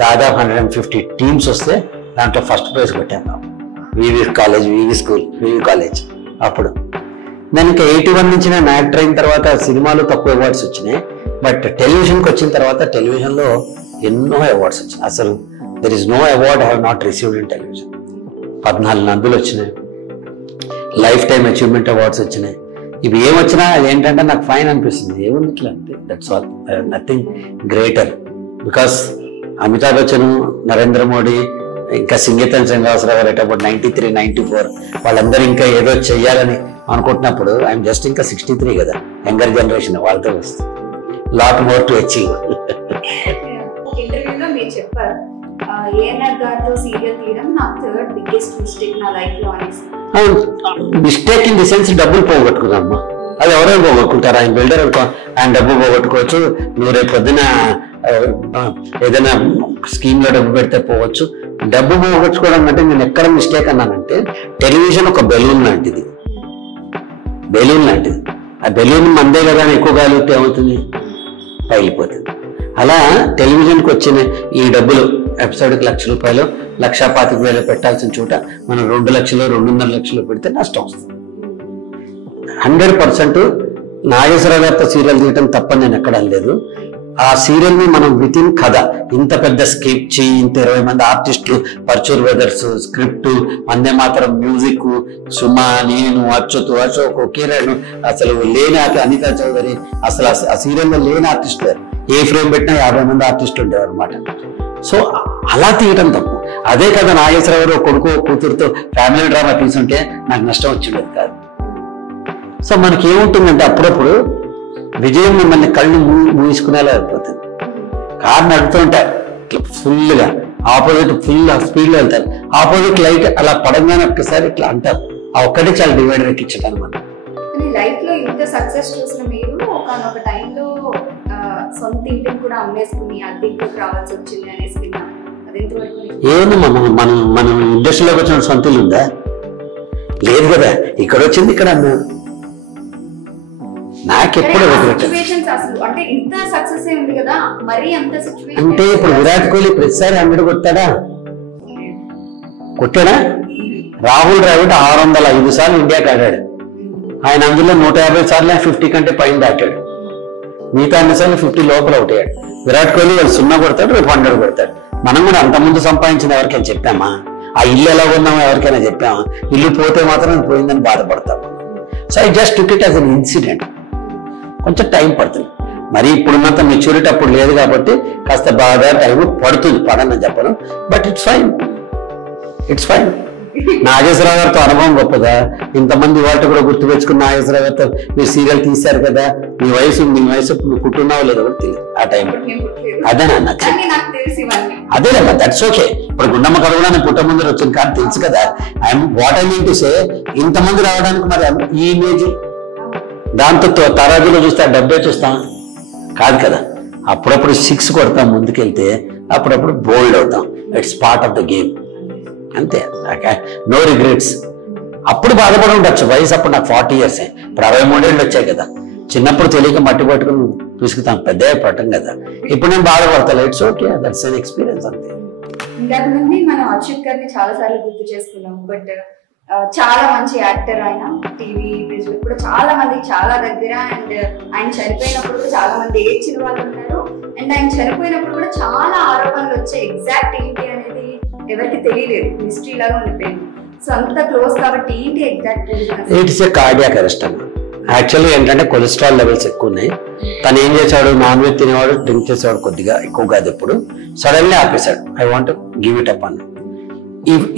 దాదాపు 150 టీమ్స్ వస్తే దాంట్లో ఫస్ట్ ప్రైజ్ కొట్టాను. వివి కాలేజ్, వివి స్కూల్, వివి కాలేజ్. అప్పుడు నేను ఇంకా 81 నుంచి నేను యాక్టర్ అయిన తర్వాత సినిమాలో తక్కువ అవార్డ్స్ వచ్చినాయి. బట్ టెలివిజన్కి వచ్చిన తర్వాత టెలివిజన్లో ఎన్నో అవార్డ్స్ వచ్చినాయి. అసలు there is no award I have not received in television. 14 నందులు వచ్చినాయి, లైఫ్ టైమ్ అచీవ్మెంట్ అవార్డ్స్ వచ్చినాయి. ఇవి ఏమొచ్చినా అదేంటంటే నాకు ఫైన్ అనిపిస్తుంది. ఏముంది ఇట్లా అంటే that's all, nothing greater. Because Amitabh Bachchan, Narendra Modi, ఇంకా సింగీతం శ్రీనివాసరావు గారు అటప్పుడు 93, 94 వాళ్ళందరూ ఇంకా ఏదో చెయ్యాలని అనుకుంటున్నప్పుడు ఐఎమ్ జస్ట్ ఇంకా 63 కదా, యంగర్ జనరేషన్. వాళ్ళతో వస్తుంది లాట్ మోర్ టు అచీవ్. ఇంటర్వ్యూలో మీరు చెప్పారు ఏఎన్ఆర్ గారితో సీరియల్ తీయడం నా థర్డ్ బిగ్గెస్ట్ మిస్టేక్ నా లైఫ్ లో అనేసి. మిస్టేక్ ఇన్ ది సెన్స్ డబ్బులు పోగొట్టుకున్నామ్మా. అది ఎవరైనా పోగొట్టుకుంటారు. ఆయన బిల్డర్ అనుకో, ఆయన డబ్బు పోగొట్టుకోవచ్చు. నువ్వు రేపు పొద్దున ఏదైనా స్కీమ్ లో డబ్బు పెడితే పోవచ్చు. డబ్బు పోగొట్టుకోవడం అంటే నేను ఎక్కడ మిస్టేక్ అన్నానంటే, టెలివిజన్ ఒక బెలూన్ లాంటిది. ఆ బెలూన్ మందే కదా ఎక్కువ గాలిస్తే ఏమవుతుంది, పగిలిపోతుంది. అలా టెలివిజన్కి వచ్చిన ఈ డబ్బులు ఎపిసోడ్కి ₹1,00,000, ₹1,25,000 పెట్టాల్సిన చోట మనం 2 లక్షలు 2.5 లక్షలు పెడితే నష్టం వస్తుంది. 100% నాగేశ్వరరావు గారితో సీరియల్ తీయటం తప్పని నేను ఎక్కడ అనలేదు. ఆ సీరియల్ ని మనం విత్ ఇన్ కథ, ఇంత పెద్ద స్క్రిప్ట్, ఇంత 20 మంది ఆర్టిస్టులు, Parchur weathers, script, Vande Mataram music, సుమా, నేను, అచ్యుత్, అశోక్, కిరణ్, అసలు లేని అనిత చౌదరి, అసలు ఆ సీరియల్లో లేని ఆర్టిస్ట్ లేరు. ఏ ఫ్రేమ్ పెట్టినా 50 మంది ఆర్టిస్టులు ఉండేవారు అనమాట. సో అలా తీయటం తప్పు. అదే కదా నాగేశ్వరరావు గారు కొడుకు కూతురుతో ఫ్యామిలీ డ్రామా తీసుంటే నాకు నష్టం వచ్చిండేది కాదు. సో మనకి ఏముంటుందంటే అప్పుడప్పుడు విజయం మిమ్మల్ని కళ్ళు మూసుకునేలా అయిపోతుంది. కారు నడుపుతుంటారు ఫుల్గా, ఆపోజిట్ ఫుల్ స్పీడ్లో వెళ్తారు, ఆపోజిట్ లైట్ అలా పడంగానే ఒక్కసారి ఇట్లా అంటారు. ఆ ఒక్కటే చాలా డివైడర్ ఎక్కించడం అనమాట. లైఫ్ లో ఇంత సక్సెస్ చూసిన మీరు ఒక టైంలో సొంత ఇంటిని కూడా అమ్మేసుకుని అద్దెకి రావాల్సి వచ్చింది అనేసి ఏమన్నా మనం ఇండస్ట్రీలోకి వచ్చిన సొంత ఇల్లు ఉందా? లేదు కదా. ఇక్కడ వచ్చింది, ఇక్కడ అన్నా. నాకెప్పుడు అంటే ఇప్పుడు విరాట్ కోహ్లీ ప్రతిసారి 100 కొట్టాడా? రాహుల్ ద్రావిడ్ 605 సార్లు ఇండియాకి ఆడాడు. ఆయన అందులో 150 సార్లు 50 కంటే పైన దాటాడు. మిగతా అన్ని సార్లు 50 లోపల అవుట్ అయ్యాడు. విరాట్ కోహ్లీ వాళ్ళు 0 కొడతాడు, రేపు 100 కొడతాడు. మనం కూడా అంతకుముందు సంపాదించిన ఎవరికైనా చెప్పామా? ఆ ఇల్లు ఎలా ఉన్నామో ఎవరికైనా చెప్పామా? ఇల్లు పోతే మాత్రం పోయిందని బాధపడతాము. So I just took it as an incident. కొంచెం టైం పడుతుంది. మరి ఇప్పుడున్నంత మెచ్యూరిటీ అప్పుడు లేదు కాబట్టి కాస్త బాగా టైం పడుతుంది. పడనని చెప్పను, బట్ ఇట్స్ ఫైన్. నాగేశ్వరరావు గారితో అనుభవం గొప్పదా? ఇంతమంది వాటి కూడా గుర్తు పెంచుకున్న నాగేశ్వరరావు గారితో మీరు సీరియల్ తీశారు కదా, మీ వయసు నువ్వు కుట్టున్నావు లేదో కూడా తెలియదు ఆ టైం. అదేనా అదేలేమ్మా, దట్స్ ఓకే. ఇప్పుడు గుండమ్మ కథ కూడా నేను పుట్ట ముందర వచ్చింది కానీ తెలుసు కదా. I'm what I mean to say, ఇంతమంది రావడానికి మరి ఈ ఇమేజ్ దాంతో తరాజులో చూస్తే 70 చూస్తాం కాదు కదా. అప్పుడప్పుడు 6 కొడతాం ముందుకెళ్తే, అప్పుడప్పుడు బోల్డ్ అవుతాం. It's part of the game అంతే. No regrets. అప్పుడు బాధపడి ఉండొచ్చు, వయసు అప్పుడు నాకు 40 years, ఇప్పుడు 63 ఏళ్ళు వచ్చాయి కదా. చిన్నప్పుడు తెలియక మట్టి పట్టుకుని చూసుకుతాం, పెద్ద పట్టం కదా. ఇప్పుడు నేను బాధపడతాను. It's okay, that's an experience అంతే. ఇంతకు ముందు మనం అచ్యుత్ గారిని చాలా సార్లు గుర్తు చేసుకున్నాం, బట్ చాలా మంచి యాక్టర్ ఆయన. టీవీ బిజినెస్ కూడా చాలా మందికి చాలా దగ్గర. అండ్ ఆయన చనిపోయినప్పుడు కూడా చాలా మంది ఏడ్చిన వాళ్ళు ఉన్నారు. అండ్ ఆయన చనిపోయినప్పుడు కూడా చాలా ఆరోపణలు వచ్చాయి. ఎగ్జాక్ట్ ఏంటి అనేది ఎవరికి తెలియలేదు, మిస్టరీ లాగా ఉండిపోయింది. సో అంత క్లోజ్ కాబట్టి ఏంటి exact reason? It's a cardiac arrest అన్న. యాక్చువల్లీ ఏంటంటే కొలెస్ట్రాల్ లెవెల్స్ ఎక్కువ ఉన్నాయి. తను ఏం చేశాడు, నాన్ వెజ్ తినేవాడు, డ్రింక్ చేసేవాడు, కొద్దిగా ఎక్కువ కాదు. ఎప్పుడు సడన్లీ ఆపేశాడు. I want give it up అన్న.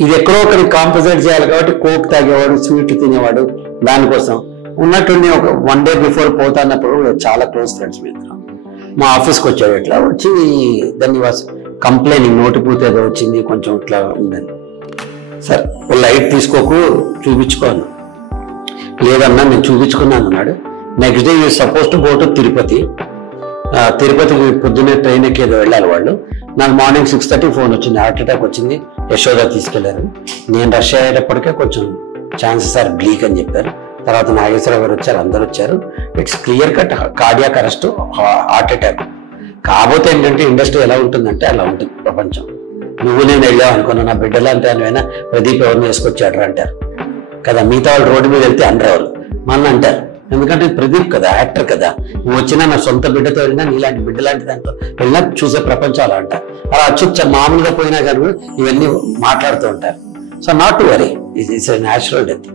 ఇది ఎక్కడో ఒకరికి కాంపన్సేట్ చేయాలి కాబట్టి కోక్ తాగేవాడు, స్వీట్ తినేవాడు. దానికోసం ఉన్నట్టుండి ఒక 1 day బిఫోర్ పోతాన్నప్పుడు చాలా క్లోజ్ ఫ్రెండ్స్ మీద మా ఆఫీస్కి వచ్చాడు. ఇట్లా వచ్చి దాన్ని కంప్లైనింగ్, నోటిపూత ఏదో వచ్చింది కొంచెం ఇట్లా ఉందని. సార్ లైట్ తీసుకోకు, చూపించుకోను. లేదన్నా నేను చూపించుకున్నాను అన్నాడు. Next day you suppose to go to Tirupati. తిరుపతికి పొద్దున్నే ట్రైన్ ఎక్కి ఏదో వెళ్ళాలి వాళ్ళు. నాకు మార్నింగ్ 6:30 ఫోన్ వచ్చింది, హార్ట్ అటాక్ వచ్చింది, యశోద తీసుకెళ్లారు. నేను రష్ అయ్యేటప్పటికే కొంచెం ఛాన్సెస్ ఆర్ బ్లీక్ అని చెప్పారు. తర్వాత నాగేశ్వరరావు గారు వచ్చారు, అందరు వచ్చారు. It's clear cut cardiac arrest, heart attack. కాకపోతే ఏంటంటే ఇండస్ట్రీ ఎలా ఉంటుందంటే అలా ఉంటుంది ప్రపంచం. నువ్వు నేను వెళ్ళావు అనుకున్నా, నా బిడ్డలు అంటే అనువైనా ప్రదీప్ ఎవరిని వేసుకొచ్చాడు అంటారు కదా. మిగతా వాళ్ళు రోడ్డు మీద వెళ్తే అనరేవాళ్ళు, మన అంటారు. ఎందుకంటే ప్రదీప్ కదా, యాక్టర్ కదా. నువ్వు వచ్చినా నా సొంత బిడ్డతో వెళ్ళినా, నీలాంటి బిడ్డ లాంటి దాంట్లో వెళ్ళినా చూసే ప్రపంచం అలా అంటారు. అలా అచ్చుచ్చ మామూలుగా పోయినా కానీ ఇవన్నీ మాట్లాడుతూ ఉంటారు. So not to worry, it's natural death.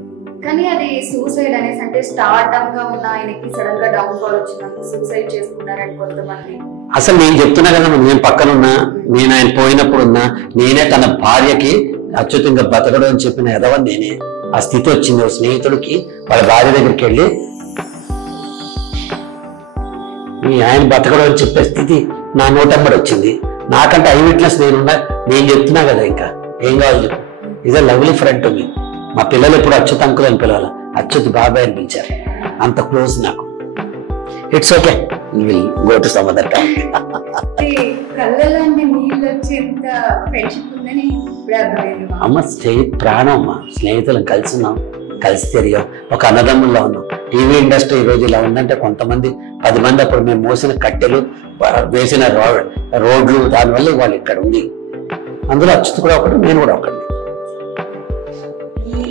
కానీ అది సూసైడ్ అనేసి అంటే స్టార్టప్ గా ఉన్న ఆయనకి సడన్ గా డౌన్ ఫాల్ వచ్చినందుకు సూసైడ్ చేసుకున్నారని కొంతమంది. అసలు నేను చెప్తున్నా కదా, నేను పక్కనున్నా, నేను ఆయన పోయినప్పుడు ఉన్నా, నేనే తన భార్యకి అచ్యుతంగా బతకడం అని చెప్పిన ఎదవని నేనే. ఆ స్థితి వచ్చింది. స్నేహితుడికి వాళ్ళ భార్య దగ్గరికి వెళ్ళి మీ ఆయన బతకడం అని చెప్పే స్థితి నా నోటంబడి వచ్చింది. నాకంటే ఐ విట్నెస్ నేనున్నా, నేను చెప్తున్నా కదా, ఇంకా ఏం కావాలి చెప్పు. ఇదే లవ్లీ ఫ్రెండ్ టు మీ. మా పిల్లలు ఎప్పుడు అచ్యుత్ అంకుల్ అని పిలవాలి, అచ్యుత్ బాబాయ్ అని పిలిచారు. అంత క్లోజ్ నాకు. It's okay, will go to some other topic. అమ్మ ప్రాణం అమ్మ, స్నేహితులను కలిసి ఉన్నాం, కలిసి తిరిగాం, ఒక అన్నదమ్ముల్లో ఉన్నాం. టీవీ ఇండస్ట్రీ ఈ రోజు ఇలా ఉందంటే కొంతమంది 10 మంది అప్పుడు మేము మోసిన కట్టెలు, వేసిన రోడ్లు, దానివల్ల వాళ్ళు ఇక్కడ ఉంది. అందులో అచ్యుత్ కూడా ఒకటి, నేను కూడా ఒకటి.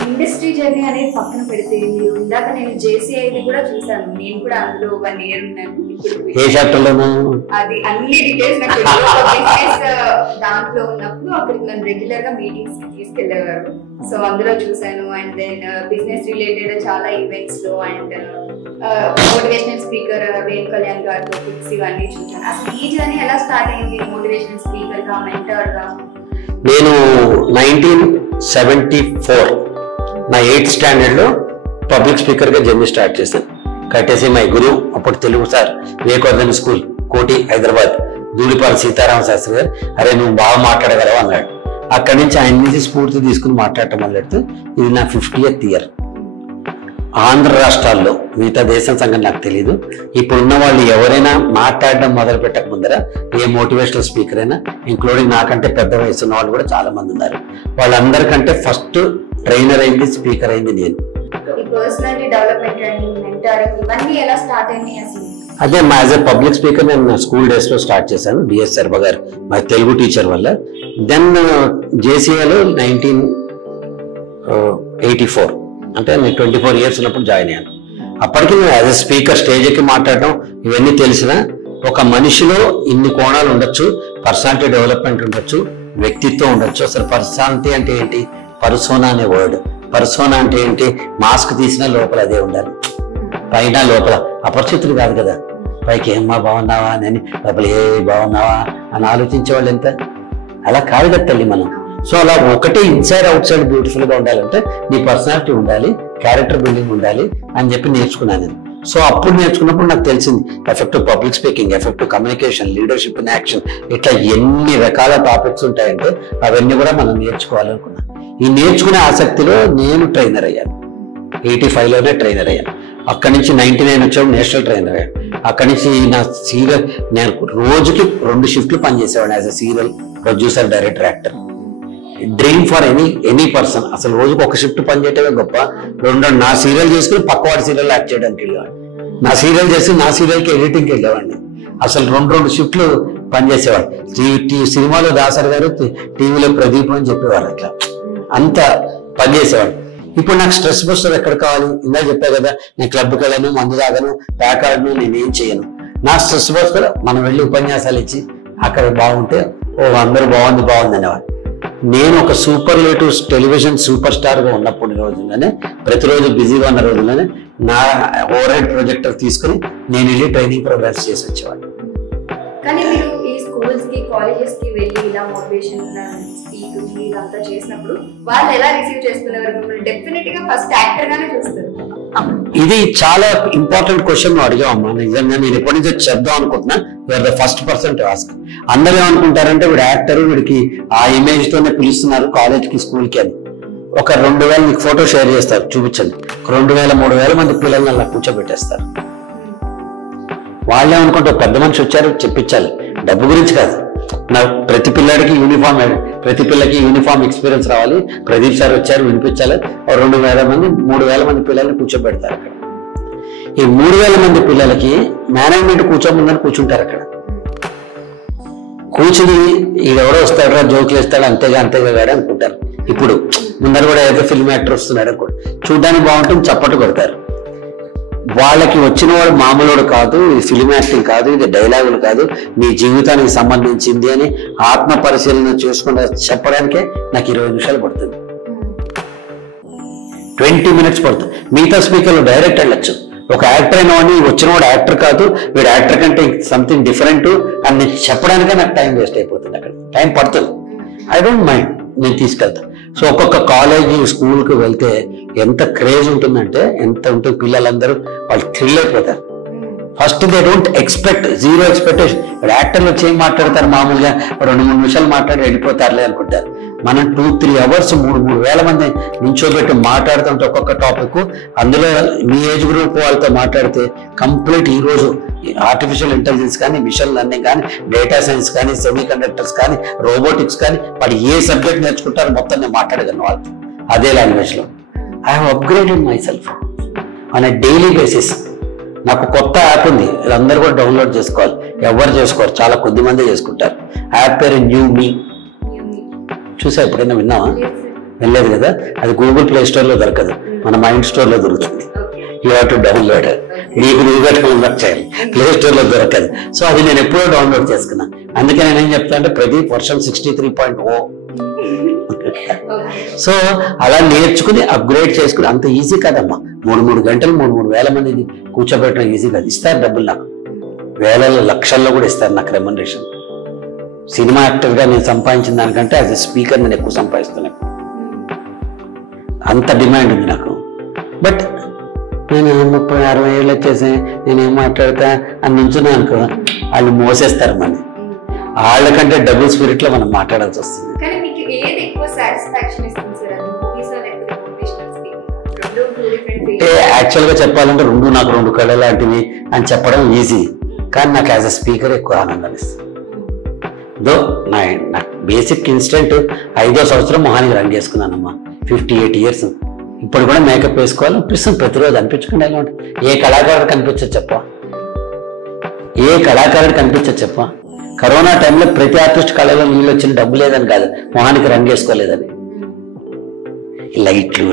ఇండస్ట్రీ జర్నీ అనేది పక్కన పెడితే, మీరు ఇందాక నేను JCI కూడా చూసాను, నేను కూడా అందులో 1 year ఉన్నాను. ఏ చాప్టర్లోనూ అది అన్ని డీటెయిల్స్ దాంట్లో ఉన్నప్పుడు అక్కడికి నన్ను రెగ్యులర్ గా మీటింగ్స్ కి తీసుకెళ్లేవారు. సో అందులో చూసాను. అండ్ దెన్ బిజినెస్ రిలేటెడ్ చాలా ఈవెంట్స్ లో and motivational speaker Venu Kalyan గారితో పిక్స్ ఇవన్నీ చూసాను. అసలు ఈ జర్నీ ఎలా స్టార్ట్ అయింది? మోటివేషనల్ స్పీకర్ గా, మెంటర్ గా. నేను 1974 నా 8th స్టాండర్డ్ లో పబ్లిక్ స్పీకర్ గా జర్నీ స్టార్ట్ చేశాను. కట్టేసి మై గురు, అప్పుడు తెలుగు సార్, వివేకవర్ధన్ స్కూల్, కోటి, హైదరాబాద్, ధూళిపాల సీతారామ శాస్త్రి గారు, అరే నువ్వు బాగా మాట్లాడగలవు అన్నాడు. అక్కడి నుంచి ఆయన నుంచి స్ఫూర్తి తీసుకుని మాట్లాడటం మొదలెడితే ఇది నా 50th year. ఆంధ్ర రాష్ట్రాల్లో, మిగతా దేశం సంగతి నాకు తెలియదు, ఇప్పుడున్న వాళ్ళు ఎవరైనా మాట్లాడడం మొదలు పెట్టక ముందర ఏ మోటివేషనల్ స్పీకర్ అయినా, ఇంక్లూడింగ్ నాకంటే పెద్ద వయసు ఉన్న వాళ్ళు కూడా చాలా మంది ఉన్నారు. వాళ్ళందరికంటే ఫస్ట్ ట్రైనర్ అయింది, స్పీకర్ అయింది నేను. అదే మా యాజ్ ఎ పబ్లిక్ స్పీకర్ నేను స్కూల్ డేస్ లో స్టార్ట్ చేశాను. డిఎస్ శర్మ గారు మా తెలుగు టీచర్ వల్ల. దెన్ JCIలో 1984 అంటే నేను 24 years ఉన్నప్పుడు జాయిన్ అయ్యాను. అప్పటికి నేను యాజ్ ఎ స్పీకర్ స్టేజ్ ఎక్కి మాట్లాడటం ఇవన్నీ తెలిసిన, ఒక మనిషిలో ఇన్ని కోణాలు ఉండొచ్చు, పర్సనాలిటీ డెవలప్మెంట్ ఉండొచ్చు, వ్యక్తిత్వం ఉండొచ్చు. అసలు పర్సనాలిటీ అంటే ఏంటి? పర్సోనా అనే వర్డ్. పర్సోనా అంటే ఏంటి? మాస్క్ తీసినా లోపల అదే ఉండాలి, పైన లోపల. అపరిచితులు కాదు కదా, పైకి ఏమ్మా బాగున్నావా అని, లోపల ఏ బాగున్నావా అని ఆలోచించేవాళ్ళు ఎంత. అలా కాదు కదా తల్లి మనం. సో అలా ఒకటే ఇన్సైడ్ అవుట్ సైడ్ బ్యూటిఫుల్ గా ఉండాలంటే నీ పర్సనాలిటీ ఉండాలి, క్యారెక్టర్ బిల్డింగ్ ఉండాలి అని చెప్పి నేర్చుకున్నాను నేను. సో అప్పుడు నేర్చుకున్నప్పుడు నాకు తెలిసింది effective public speaking, effective communication, leadership in action, ఇట్లా ఎన్ని రకాల టాపిక్స్ ఉంటాయంటే అవన్నీ కూడా మనం నేర్చుకోవాలనుకున్నాను. ఈ నేర్చుకునే ఆసక్తిలో నేను ట్రైనర్ అయ్యాను. 85లోనే ట్రైనర్ అయ్యాను. అక్కడి నుంచి 99 వచ్చాడు నేషనల్ ట్రైనర్ అయ్యాను. అక్కడి నుంచి నా సీరియల్ నేను రోజుకి 2 షిఫ్ట్లు పనిచేసేవాడిని as a serial producer, director, actor. Dream for any person. అసలు రోజుకి 1 షిఫ్ట్ పనిచేయటమే గొప్ప. 2 నా సీరియల్ చేసుకుని పక్కవాడి సీరియల్ యాక్ట్ చేయడానికి వెళ్ళేవాడిని. నా సీరియల్ చేసి నా సీరియల్కి ఎడిటింగ్కి వెళ్ళేవాడిని. అసలు 2 షిఫ్ట్లు పనిచేసేవాడు. సినిమాలో దాసరి గారు, టీవీలో ప్రదీప్ అని చెప్పేవారు. అట్లా అంత పనిచేసేవాడు. ఇప్పుడు నాకు స్ట్రెస్ బస్టర్ ఎక్కడ కావాలి? ఇందా చెప్పా కదా, నేను క్లబ్కి వెళ్ళను, మందు తాగను, ప్యాక్ ఆడను, నేనేం చేయను. నా స్ట్రెస్ బస్టర్ మనం వెళ్ళి ఉపన్యాసాలు ఇచ్చి అక్కడ బాగుంటే అందరూ బాగుంది అనేవారు. నేను ఒక సూపర్లేటివ్ టెలివిజన్ సూపర్ స్టార్ గా ఉన్నప్పుడు రోజుల్లోనే, ప్రతిరోజు బిజీగా ఉన్న రోజుల్లోనే నా ఓవర్ హెడ్ ప్రొజెక్టర్ తీసుకుని నేను వెళ్ళి ట్రైనింగ్ ప్రోగ్రామ్స్ చేసి వచ్చేవాడిని. కానీ మీరు ఈ స్కూల్స్ కి, కాలేజెస్ కి వెళ్ళి ఇలా మోటివేషన్ స్పీక్ ఇదంతా చేసినప్పుడు వాళ్ళు ఎలా రిసీవ్ చేస్తున్నారు? మిమ్మల్ని డెఫినెట్ గా ఫస్ట్ యాక్టర్ గానే చూస్తారు. ఇది చాలా ఇంపార్టెంట్ క్వశ్చన్ నువ్వు అడిగావమ్మా. నిజంగా నేను ఎప్పటి నుంచో చెప్దాం అనుకుంటున్నా. You are the first person to ask. అందరూ ఏమనుకుంటారంటే వీడు యాక్టర్, వీడికి ఆ ఇమేజ్ తోనే పిలుస్తున్నారు కాలేజ్ కి, స్కూల్ కి అని. ఒక 2000 మీకు ఫోటో షేర్ చేస్తారు, చూపించండి. 2000-3000 మంది పిల్లల్ని అలా కూర్చోబెట్టేస్తారు. వాళ్ళేమనుకుంటే పెద్ద మనిషి వచ్చారు చెప్పించాలి, డబ్బు గురించి కాదు. నా ప్రతి పిల్లడికి యూనిఫామ్, ప్రతి పిల్లకి యూనిఫామ్ ఎక్స్పీరియన్స్ రావాలి. ప్రదీప్ సార్ వచ్చారు వినిపించాలి. 2000 మంది 3000 మంది పిల్లల్ని కూర్చోబెడతారు అక్కడ. ఈ 3000 మంది పిల్లలకి మేనేజ్మెంట్ కూర్చోమని కూర్చుంటారు అక్కడ. కూర్చుని ఈడెవడో వస్తాడు, జోకులు వేస్తాడు, అంతేగా గాడు అనుకుంటారు. ఇప్పుడు ముందర కూడా ఏదో ఫిల్మ్ యాక్టర్ వస్తున్నాడు అనుకోండి, చూడడానికి బాగుంటుంది, చప్పట్లు కొడతారు. వాళ్ళకి వచ్చిన వాడు మామూలుడు కాదు, ఇది ఫిల్మ్ యాక్టింగ్ కాదు, ఇది డైలాగులు కాదు, మీ జీవితానికి సంబంధించింది అని ఆత్మ పరిశీలన చేసుకుని చెప్పడానికే నాకు 20 నిమిషాలు పడుతుంది, 20 minutes పడుతుంది. మిగతా స్పీకర్లు డైరెక్ట్ వెళ్ళొచ్చు. ఒక యాక్టర్ అయిన వాడిని వచ్చిన వాడు యాక్టర్ కాదు, వీడు యాక్టర్ కంటే సంథింగ్ డిఫరెంట్ అని చెప్పడానికే నాకు టైం వేస్ట్ అయిపోతుంది. అక్కడ టైం పడుతుంది. ఐ డోంట్ మైండ్, నేను తీసుకెళ్తాను. సో ఒక్కొక్క కాలేజీ, స్కూల్కి వెళ్తే ఎంత క్రేజ్ ఉంటుందంటే, ఎంత ఉంటుంది. పిల్లలందరూ వాళ్ళు థ్రిల్ అయిపోతారు. First they don't expect, zero expectation. యాక్టర్లు వచ్చి ఏం మాట్లాడతారు, మామూలుగా 2-3 నిమిషాలు మాట్లాడి వెళ్ళిపోతారులే అనుకుంటారు. మనం 2-3 hours 3,000 మంది నించోబెట్టి మాట్లాడుతుంటే ఒక్కొక్క టాపిక్, అందులో మీ ఏజ్ గ్రూప్ వాళ్ళతో మాట్లాడితే కంప్లీట్ ఈ రోజు ఆర్టిఫిషియల్ ఇంటెలిజెన్స్ కానీ, మిషన్ లెర్నింగ్ కానీ, డేటా సైన్స్ కానీ, సెమీ కండక్టర్స్ కానీ, రోబోటిక్స్ కానీ, వాడు ఏ సబ్జెక్ట్ నేర్చుకుంటారో మొత్తం నేను మాట్లాడగలను వాళ్ళతో అదే లాంగ్వేజ్ లో. I have upgraded my self on a daily basis. నాకు కొత్త యాప్ ఉంది, అందరూ కూడా డౌన్లోడ్ చేసుకోవాలి. ఎవరు చేసుకోరు, చాలా కొద్ది మంది చేసుకుంటారు. యాప్ పేరు న్యూ మీ. చూసా, ఎప్పుడైనా విన్నావా? వెళ్ళలేదు కదా. అది గూగుల్ ప్లే స్టోర్ లో దొరకదు, మన మైండ్ స్టోర్ లో దొరుకుతుంది. You have to download. నీకు నువ్వుగా డౌన్లోడ్ చేయాలి, ప్లే స్టోర్ లో దొరకదు. సో అది నేను ఎప్పుడో డౌన్లోడ్ చేసుకున్నా. అందుకే నేనేం చెప్తా అంటే ప్రదీప్ వర్షన్ 63.0. సో అలా నేర్చుకుని అప్గ్రేడ్ చేసుకుని, అంత ఈజీ కాదమ్మా. 3 గంటలు 3,000 మందిని కూర్చోబెట్టడం ఈజీ కాదు. ఇస్తారు డబ్బులు, నాకు వేలలో లక్షల్లో కూడా ఇస్తారు నాకు రెమ్యునరేషన్. సినిమా యాక్టర్ గా నేను సంపాదించిన దానికంటే యాజ్ ఎ స్పీకర్ నేను ఎక్కువ సంపాదిస్తున్నాను. అంత డిమాండ్ ఉంది నాకు. బట్ నేను 30-60 ఏళ్ళు వచ్చేసి నేనేం మాట్లాడతా అని నుంచున్నా అనుకో, వాళ్ళు మోసేస్తారు మన. వాళ్ళకంటే డబుల్ స్పిరిట్ లో మనం మాట్లాడాల్సి వస్తుంది. అంటే యాక్చువల్ గా చెప్పాలంటే నాకు 2 కళ లాంటివి అని చెప్పడం ఈజీ, కానీ నాకు యాజ్ అ స్పీకర్ ఎక్కువ ఆనందాన్ని ఇస్తుంది. నాకు బేసిక్ ఇన్స్టెంట్ 5వ సంవత్సరం మొహానికి రన్ చేసుకున్నానమ్మా. 58 years. ఇప్పుడు కూడా మేకప్ వేసుకోవాలి అనిపిస్తుంది ప్రతిరోజు. అనిపించకుండా ఎలా ఉంటుంది? ఏ కళాకారుడు కనిపించదు చెప్ప? ఏ కళాకారుడు కనిపించదు చెప్ప? కరోనా టైంలో ప్రతి ఆర్టిస్ట్ కళలో నీళ్ళు వచ్చిన డబ్బు లేదని కాదు, మొహానికి రంగు వేసుకోలేదని.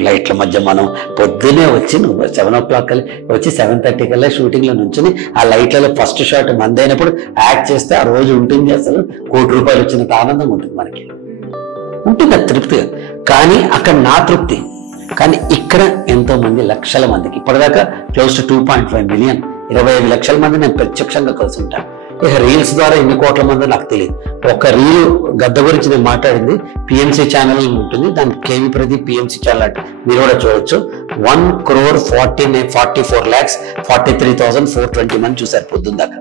లైట్ల మధ్య మనం పొద్దునే వచ్చి, నువ్వు 7 o'clock వచ్చి 7:30 కల్లా షూటింగ్ లో నుంచుని ఆ లైట్లలో ఫస్ట్ షాట్ మందైనప్పుడు యాక్ట్ చేస్తే ఆ రోజు ఉంటుంది. అసలు ₹1,00,000 వచ్చినంత ఆనందంగా ఉంటుంది మనకి, ఉంటుంది అది తృప్తిగా. కానీ అక్కడ నా తృప్తి. కానీ ఇక్కడ ఎంతో మంది, లక్షల మందికి, ఇప్పటిదాకా క్లోజ్ టు 2.5 million, 25 లక్షల మంది నేను ప్రత్యక్షంగా కలిసి ఉంటాను. ఇక రీల్స్ ద్వారా ఎన్ని కోట్ల మంది నాకు తెలియదు. ఒక రీల్ గద్ద గురించి నేను మాట్లాడింది పిఎంసీ ఛానల్ ఉంటుంది, దానికి కేవీ ప్రదీప్ పిఎంసీ ఛానల్ అంటే మీరు కూడా చూడొచ్చు. 1,44,43,420 మంది చూశారు పొద్దున్న దాకా.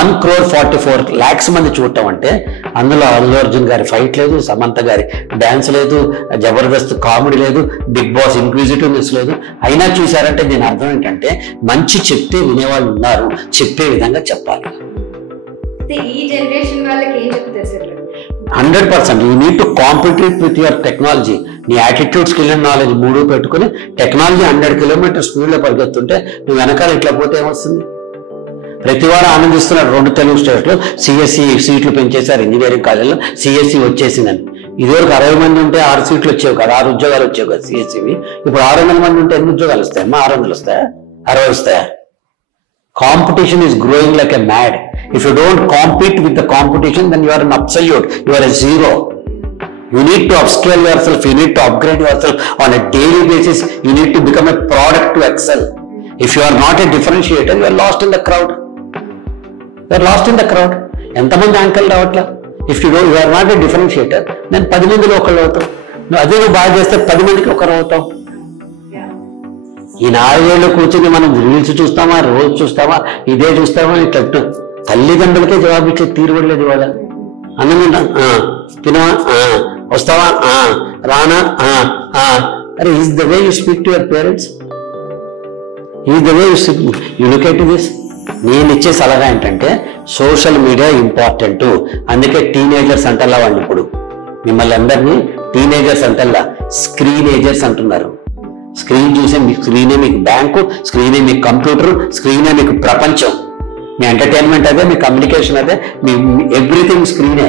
1,44,00,000 మంది చూడటం అంటే అందులో అల్లు అర్జున్ గారి ఫైట్ లేదు, సమంత గారి డాన్స్ లేదు, జబర్దస్త్ కామెడీ లేదు, బిగ్ బాస్ ఇంక్విజిటివ్నెస్ లేదు. అయినా చూశారంటే దీని అర్థం ఏంటంటే మంచి చెప్తే వినేవాళ్ళు ఉన్నారు, చెప్పే విధంగా చెప్పాలి. ఈ జనరేషన్ వాళ్ళకి ఏం చెప్తారు sir? 100% you need to compete with your technology. నీ యాటిట్యూడ్, స్కిల్ అండ్ నాలెడ్జ్ 3 పెట్టుకుని టెక్నాలజీ 100 కిలోమీటర్ స్పీడ్లో పరిగెత్తుంటే నువ్వు వెనకాల ఇట్లా పోతే ఏమొస్తుంది? ప్రతి వారం ఆనందిస్తున్నారు 2 తెలుగు స్టేట్స్లో సిఎస్సి సీట్లు పెంచేశారు, ఇంజనీరింగ్ కాలేజీలో సిఎస్సి వచ్చేసిందని. ఇదివరకు 60 మంది ఉంటే 6 సీట్లు వచ్చేవి కదా, 6 ఉద్యోగాలు వచ్చేవి కదా సిఎస్సివి. ఇప్పుడు 600 మంది ఉంటే ఎన్ని ఉద్యోగాలు వస్తాయమ్మా? 600 వస్తాయా? 60 వస్తాయా? Competition is growing like a mad. If you don't compete with the competition, then you are an absolute. You are a zero. You need to upscale yourself. You need to upgrade yourself on a daily basis. You need to become a product to excel. If you are not a differentiator, you are lost in the crowd. You are lost in the crowd. ఎంతమంది యాంకర్లు రావట్లా? If you are not a differentiator, then 10 మందిలో ఒకళ్ళు అవుతావు. నువ్వు అదే నువ్వు బాగా చేస్తే 10 మందికి ఒకరు అవుతావు. ఈ 4 ఏళ్ళు కూర్చొని మనం రీల్స్ చూస్తామా, రోజు చూస్తామా, ఇదే చూస్తామా, ఇట్లా తల్లిదండ్రులకే జవాబు ఇచ్చే తీరుబడలేదు ఇవాళ. అన్నం తినవా, వస్తావా, రానా, అరే is the way you speak to your parents, is the way you look at this. నేను ఇచ్చే సలహా ఏంటంటే సోషల్ మీడియా ఇంపార్టెంట్. అందుకే టీనేజర్స్ అంటల్లా వాళ్ళు ఇప్పుడు మిమ్మల్ని అందరినీ టీనేజర్స్ అంటల్లా స్క్రీనేజర్స్ అంటున్నారు. స్క్రీన్ చూసే మీ స్క్రీనే మీకు బ్యాంకు, స్క్రీనే మీకు కంప్యూటర్, స్క్రీనే మీకు ప్రపంచం. మీ ఎంటర్టైన్మెంట్ అదే, మీ కమ్యూనికేషన్ అదే, మీ ఎవ్రీథింగ్ స్క్రీనే.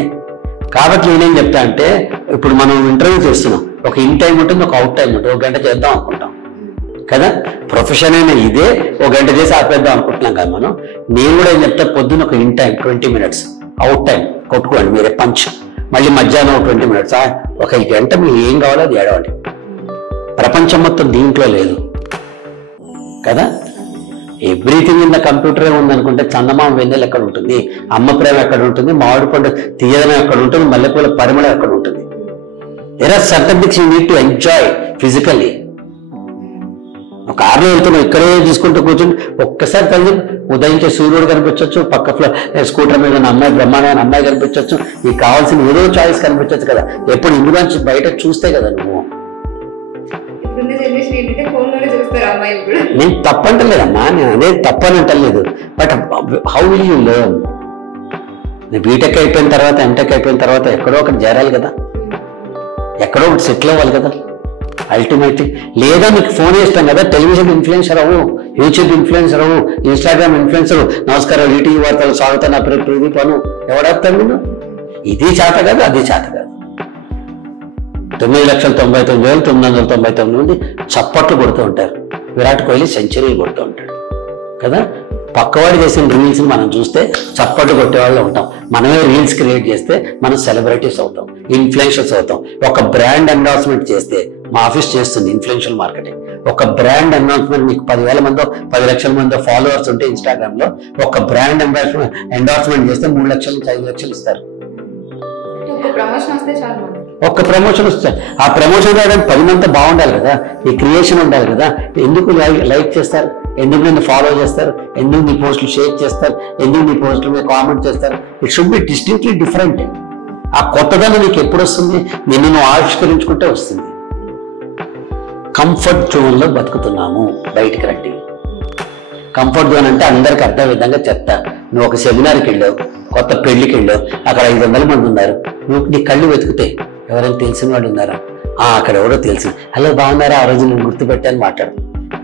కాబట్టి నేనేం చెప్తా అంటే ఇప్పుడు మనం ఇంటర్వ్యూ చేస్తున్నాం, ఒక ఇన్ టైం ఉంటుంది, ఒక అవుట్ టైం ఉంటుంది. 1 గంట చేద్దాం అనుకుంటాం కదా, ప్రొఫెషన్ అయినా ఇదే. 1 గంట చేసి ఆపేద్దాం అనుకుంటున్నాం కదా మనం. నేను కూడా ఏం చెప్తా, పొద్దున్న ఒక in time 20 minutes, out time కొట్టుకోండి మీరే పంచ్. మళ్ళీ మధ్యాహ్నం 20 minutes, ఒక గంట మీకు ఏం కావాలో అది ఏడవండి. ప్రపంచం మొత్తం దీంట్లో లేదు కదా. ఎవ్రీథింగ్ ఇన్ ద కంప్యూటరే ఉందనుకుంటే చందమామ వెన్నెలు ఎక్కడ ఉంటుంది, అమ్మ ప్రేమ ఎక్కడ ఉంటుంది, మామిడి పండు తీయదనం ఎక్కడ ఉంటుంది, మల్లెపూల పరిమళం ఎక్కడ ఉంటుంది. There are certain things you need to enjoy physically. ఒక కార్లో వెళ్తున్నాం, ఇక్కడే చూసుకుంటూ కూర్చుని ఒక్కసారి తల్లి ఉదయించే సూర్యుడు కనిపించవచ్చు, పక్క స్కూటర్ మీద ఉన్న అమ్మాయి, బ్రహ్మాండమైన అమ్మాయి కనిపించవచ్చు, నీకు కావాల్సిన ఏదో చాయిస్ కనిపించవచ్చు కదా. ఎప్పుడు ఇందులోంచి బయట చూస్తే కదా నువ్వు. నేను తప్పంటలేదమ్మా, నేను అదే తప్పని అంటలేదు. But how will you learn? BTech అయిపోయిన తర్వాత, ఎంటెక్ అయిపోయిన తర్వాత ఎక్కడో ఒకటి చేరాలి కదా, ఎక్కడో ఒకటి సెటిల్ అవ్వాలి కదా అల్టిమేట్లీ. లేదా మీకు ఫోన్ ఇస్తాం కదా, టెలివిజన్ ఇన్ఫ్లుయెన్సర్ అవ్వు, యూట్యూబ్ ఇన్ఫ్లుయెన్సర్ అవ్వు, ఇన్స్టాగ్రామ్ ఇన్ఫ్లుయెన్సర్. నమస్కారం, ఈటీవీ వార్తలు స్వాగతం, నా పేరు ప్రదీప్ అను. ఎవడేస్తాను నేను? ఇది చేత కాదు, అది చేత కాదు. 9,99,999 మంది చప్పట్లు కొడుతూ ఉంటారు. విరాట్ కోహ్లీ సెంచరీలు కొడుతూ ఉంటాడు కదా. పక్కవాడు చేసిన రీల్స్ మనం చూస్తే చప్పట్లు కొట్టేవాళ్ళు ఉంటాం. మనమే రీల్స్ క్రియేట్ చేస్తే మనం సెలబ్రిటీస్ అవుతాం, ఇన్ఫ్లుయెన్షియల్స్ అవుతాం. ఒక బ్రాండ్ అనౌన్స్మెంట్ చేస్తే, మా ఆఫీస్ చేస్తుంది ఇన్ఫ్లుయెన్షియల్ మార్కెటింగ్. ఒక బ్రాండ్ అనౌన్స్మెంట్, మీకు 10,000 మందో 10 లక్షల మందో ఫాలోవర్స్ ఉంటే ఇన్స్టాగ్రామ్ లో, ఒక బ్రాండ్ ఎండార్స్మెంట్ చేస్తే 3 లక్షల నుంచి 5 లక్షలు ఇస్తారు. ఒక్క ప్రమోషన్ వస్తే ఆ ప్రమోషన్ రావడానికి 10 మంది బాగుండాలి కదా, ఈ క్రియేషన్ ఉండాలి కదా. ఎందుకు లైక్ చేస్తారు, ఎందుకు నిన్ను ఫాలో చేస్తారు, ఎందుకు నీ పోస్టులు షేర్ చేస్తారు, ఎందుకు నీ పోస్టుల మీద కామెంట్ చేస్తారు? It should be distinctly different. ఆ కొత్తదనం నీకు ఎప్పుడు వస్తుంది? నిన్ను నువ్వు ఆవిష్కరించుకుంటే వస్తుంది. కంఫర్ట్ జోన్ లో బతుకుతున్నాము, బయటికి రండి. కంఫర్ట్ జోన్ అంటే అందరికి అర్థం విధంగా చెప్తా. నువ్వు ఒక సెమినార్కి వెళ్ళావు, కొత్త పెళ్లికి వెళ్ళావు, అక్కడ 500 మంది ఉన్నారు. నువ్వు నీ కళ్ళు వెతుకుతే ఎవరైనా తెలిసిన వాళ్ళు ఉన్నారా? అక్కడ ఎవరో తెలిసిన, హలో బాగున్నారా, ఆ రోజు నేను గుర్తుపెట్టాను మాట్లాడు.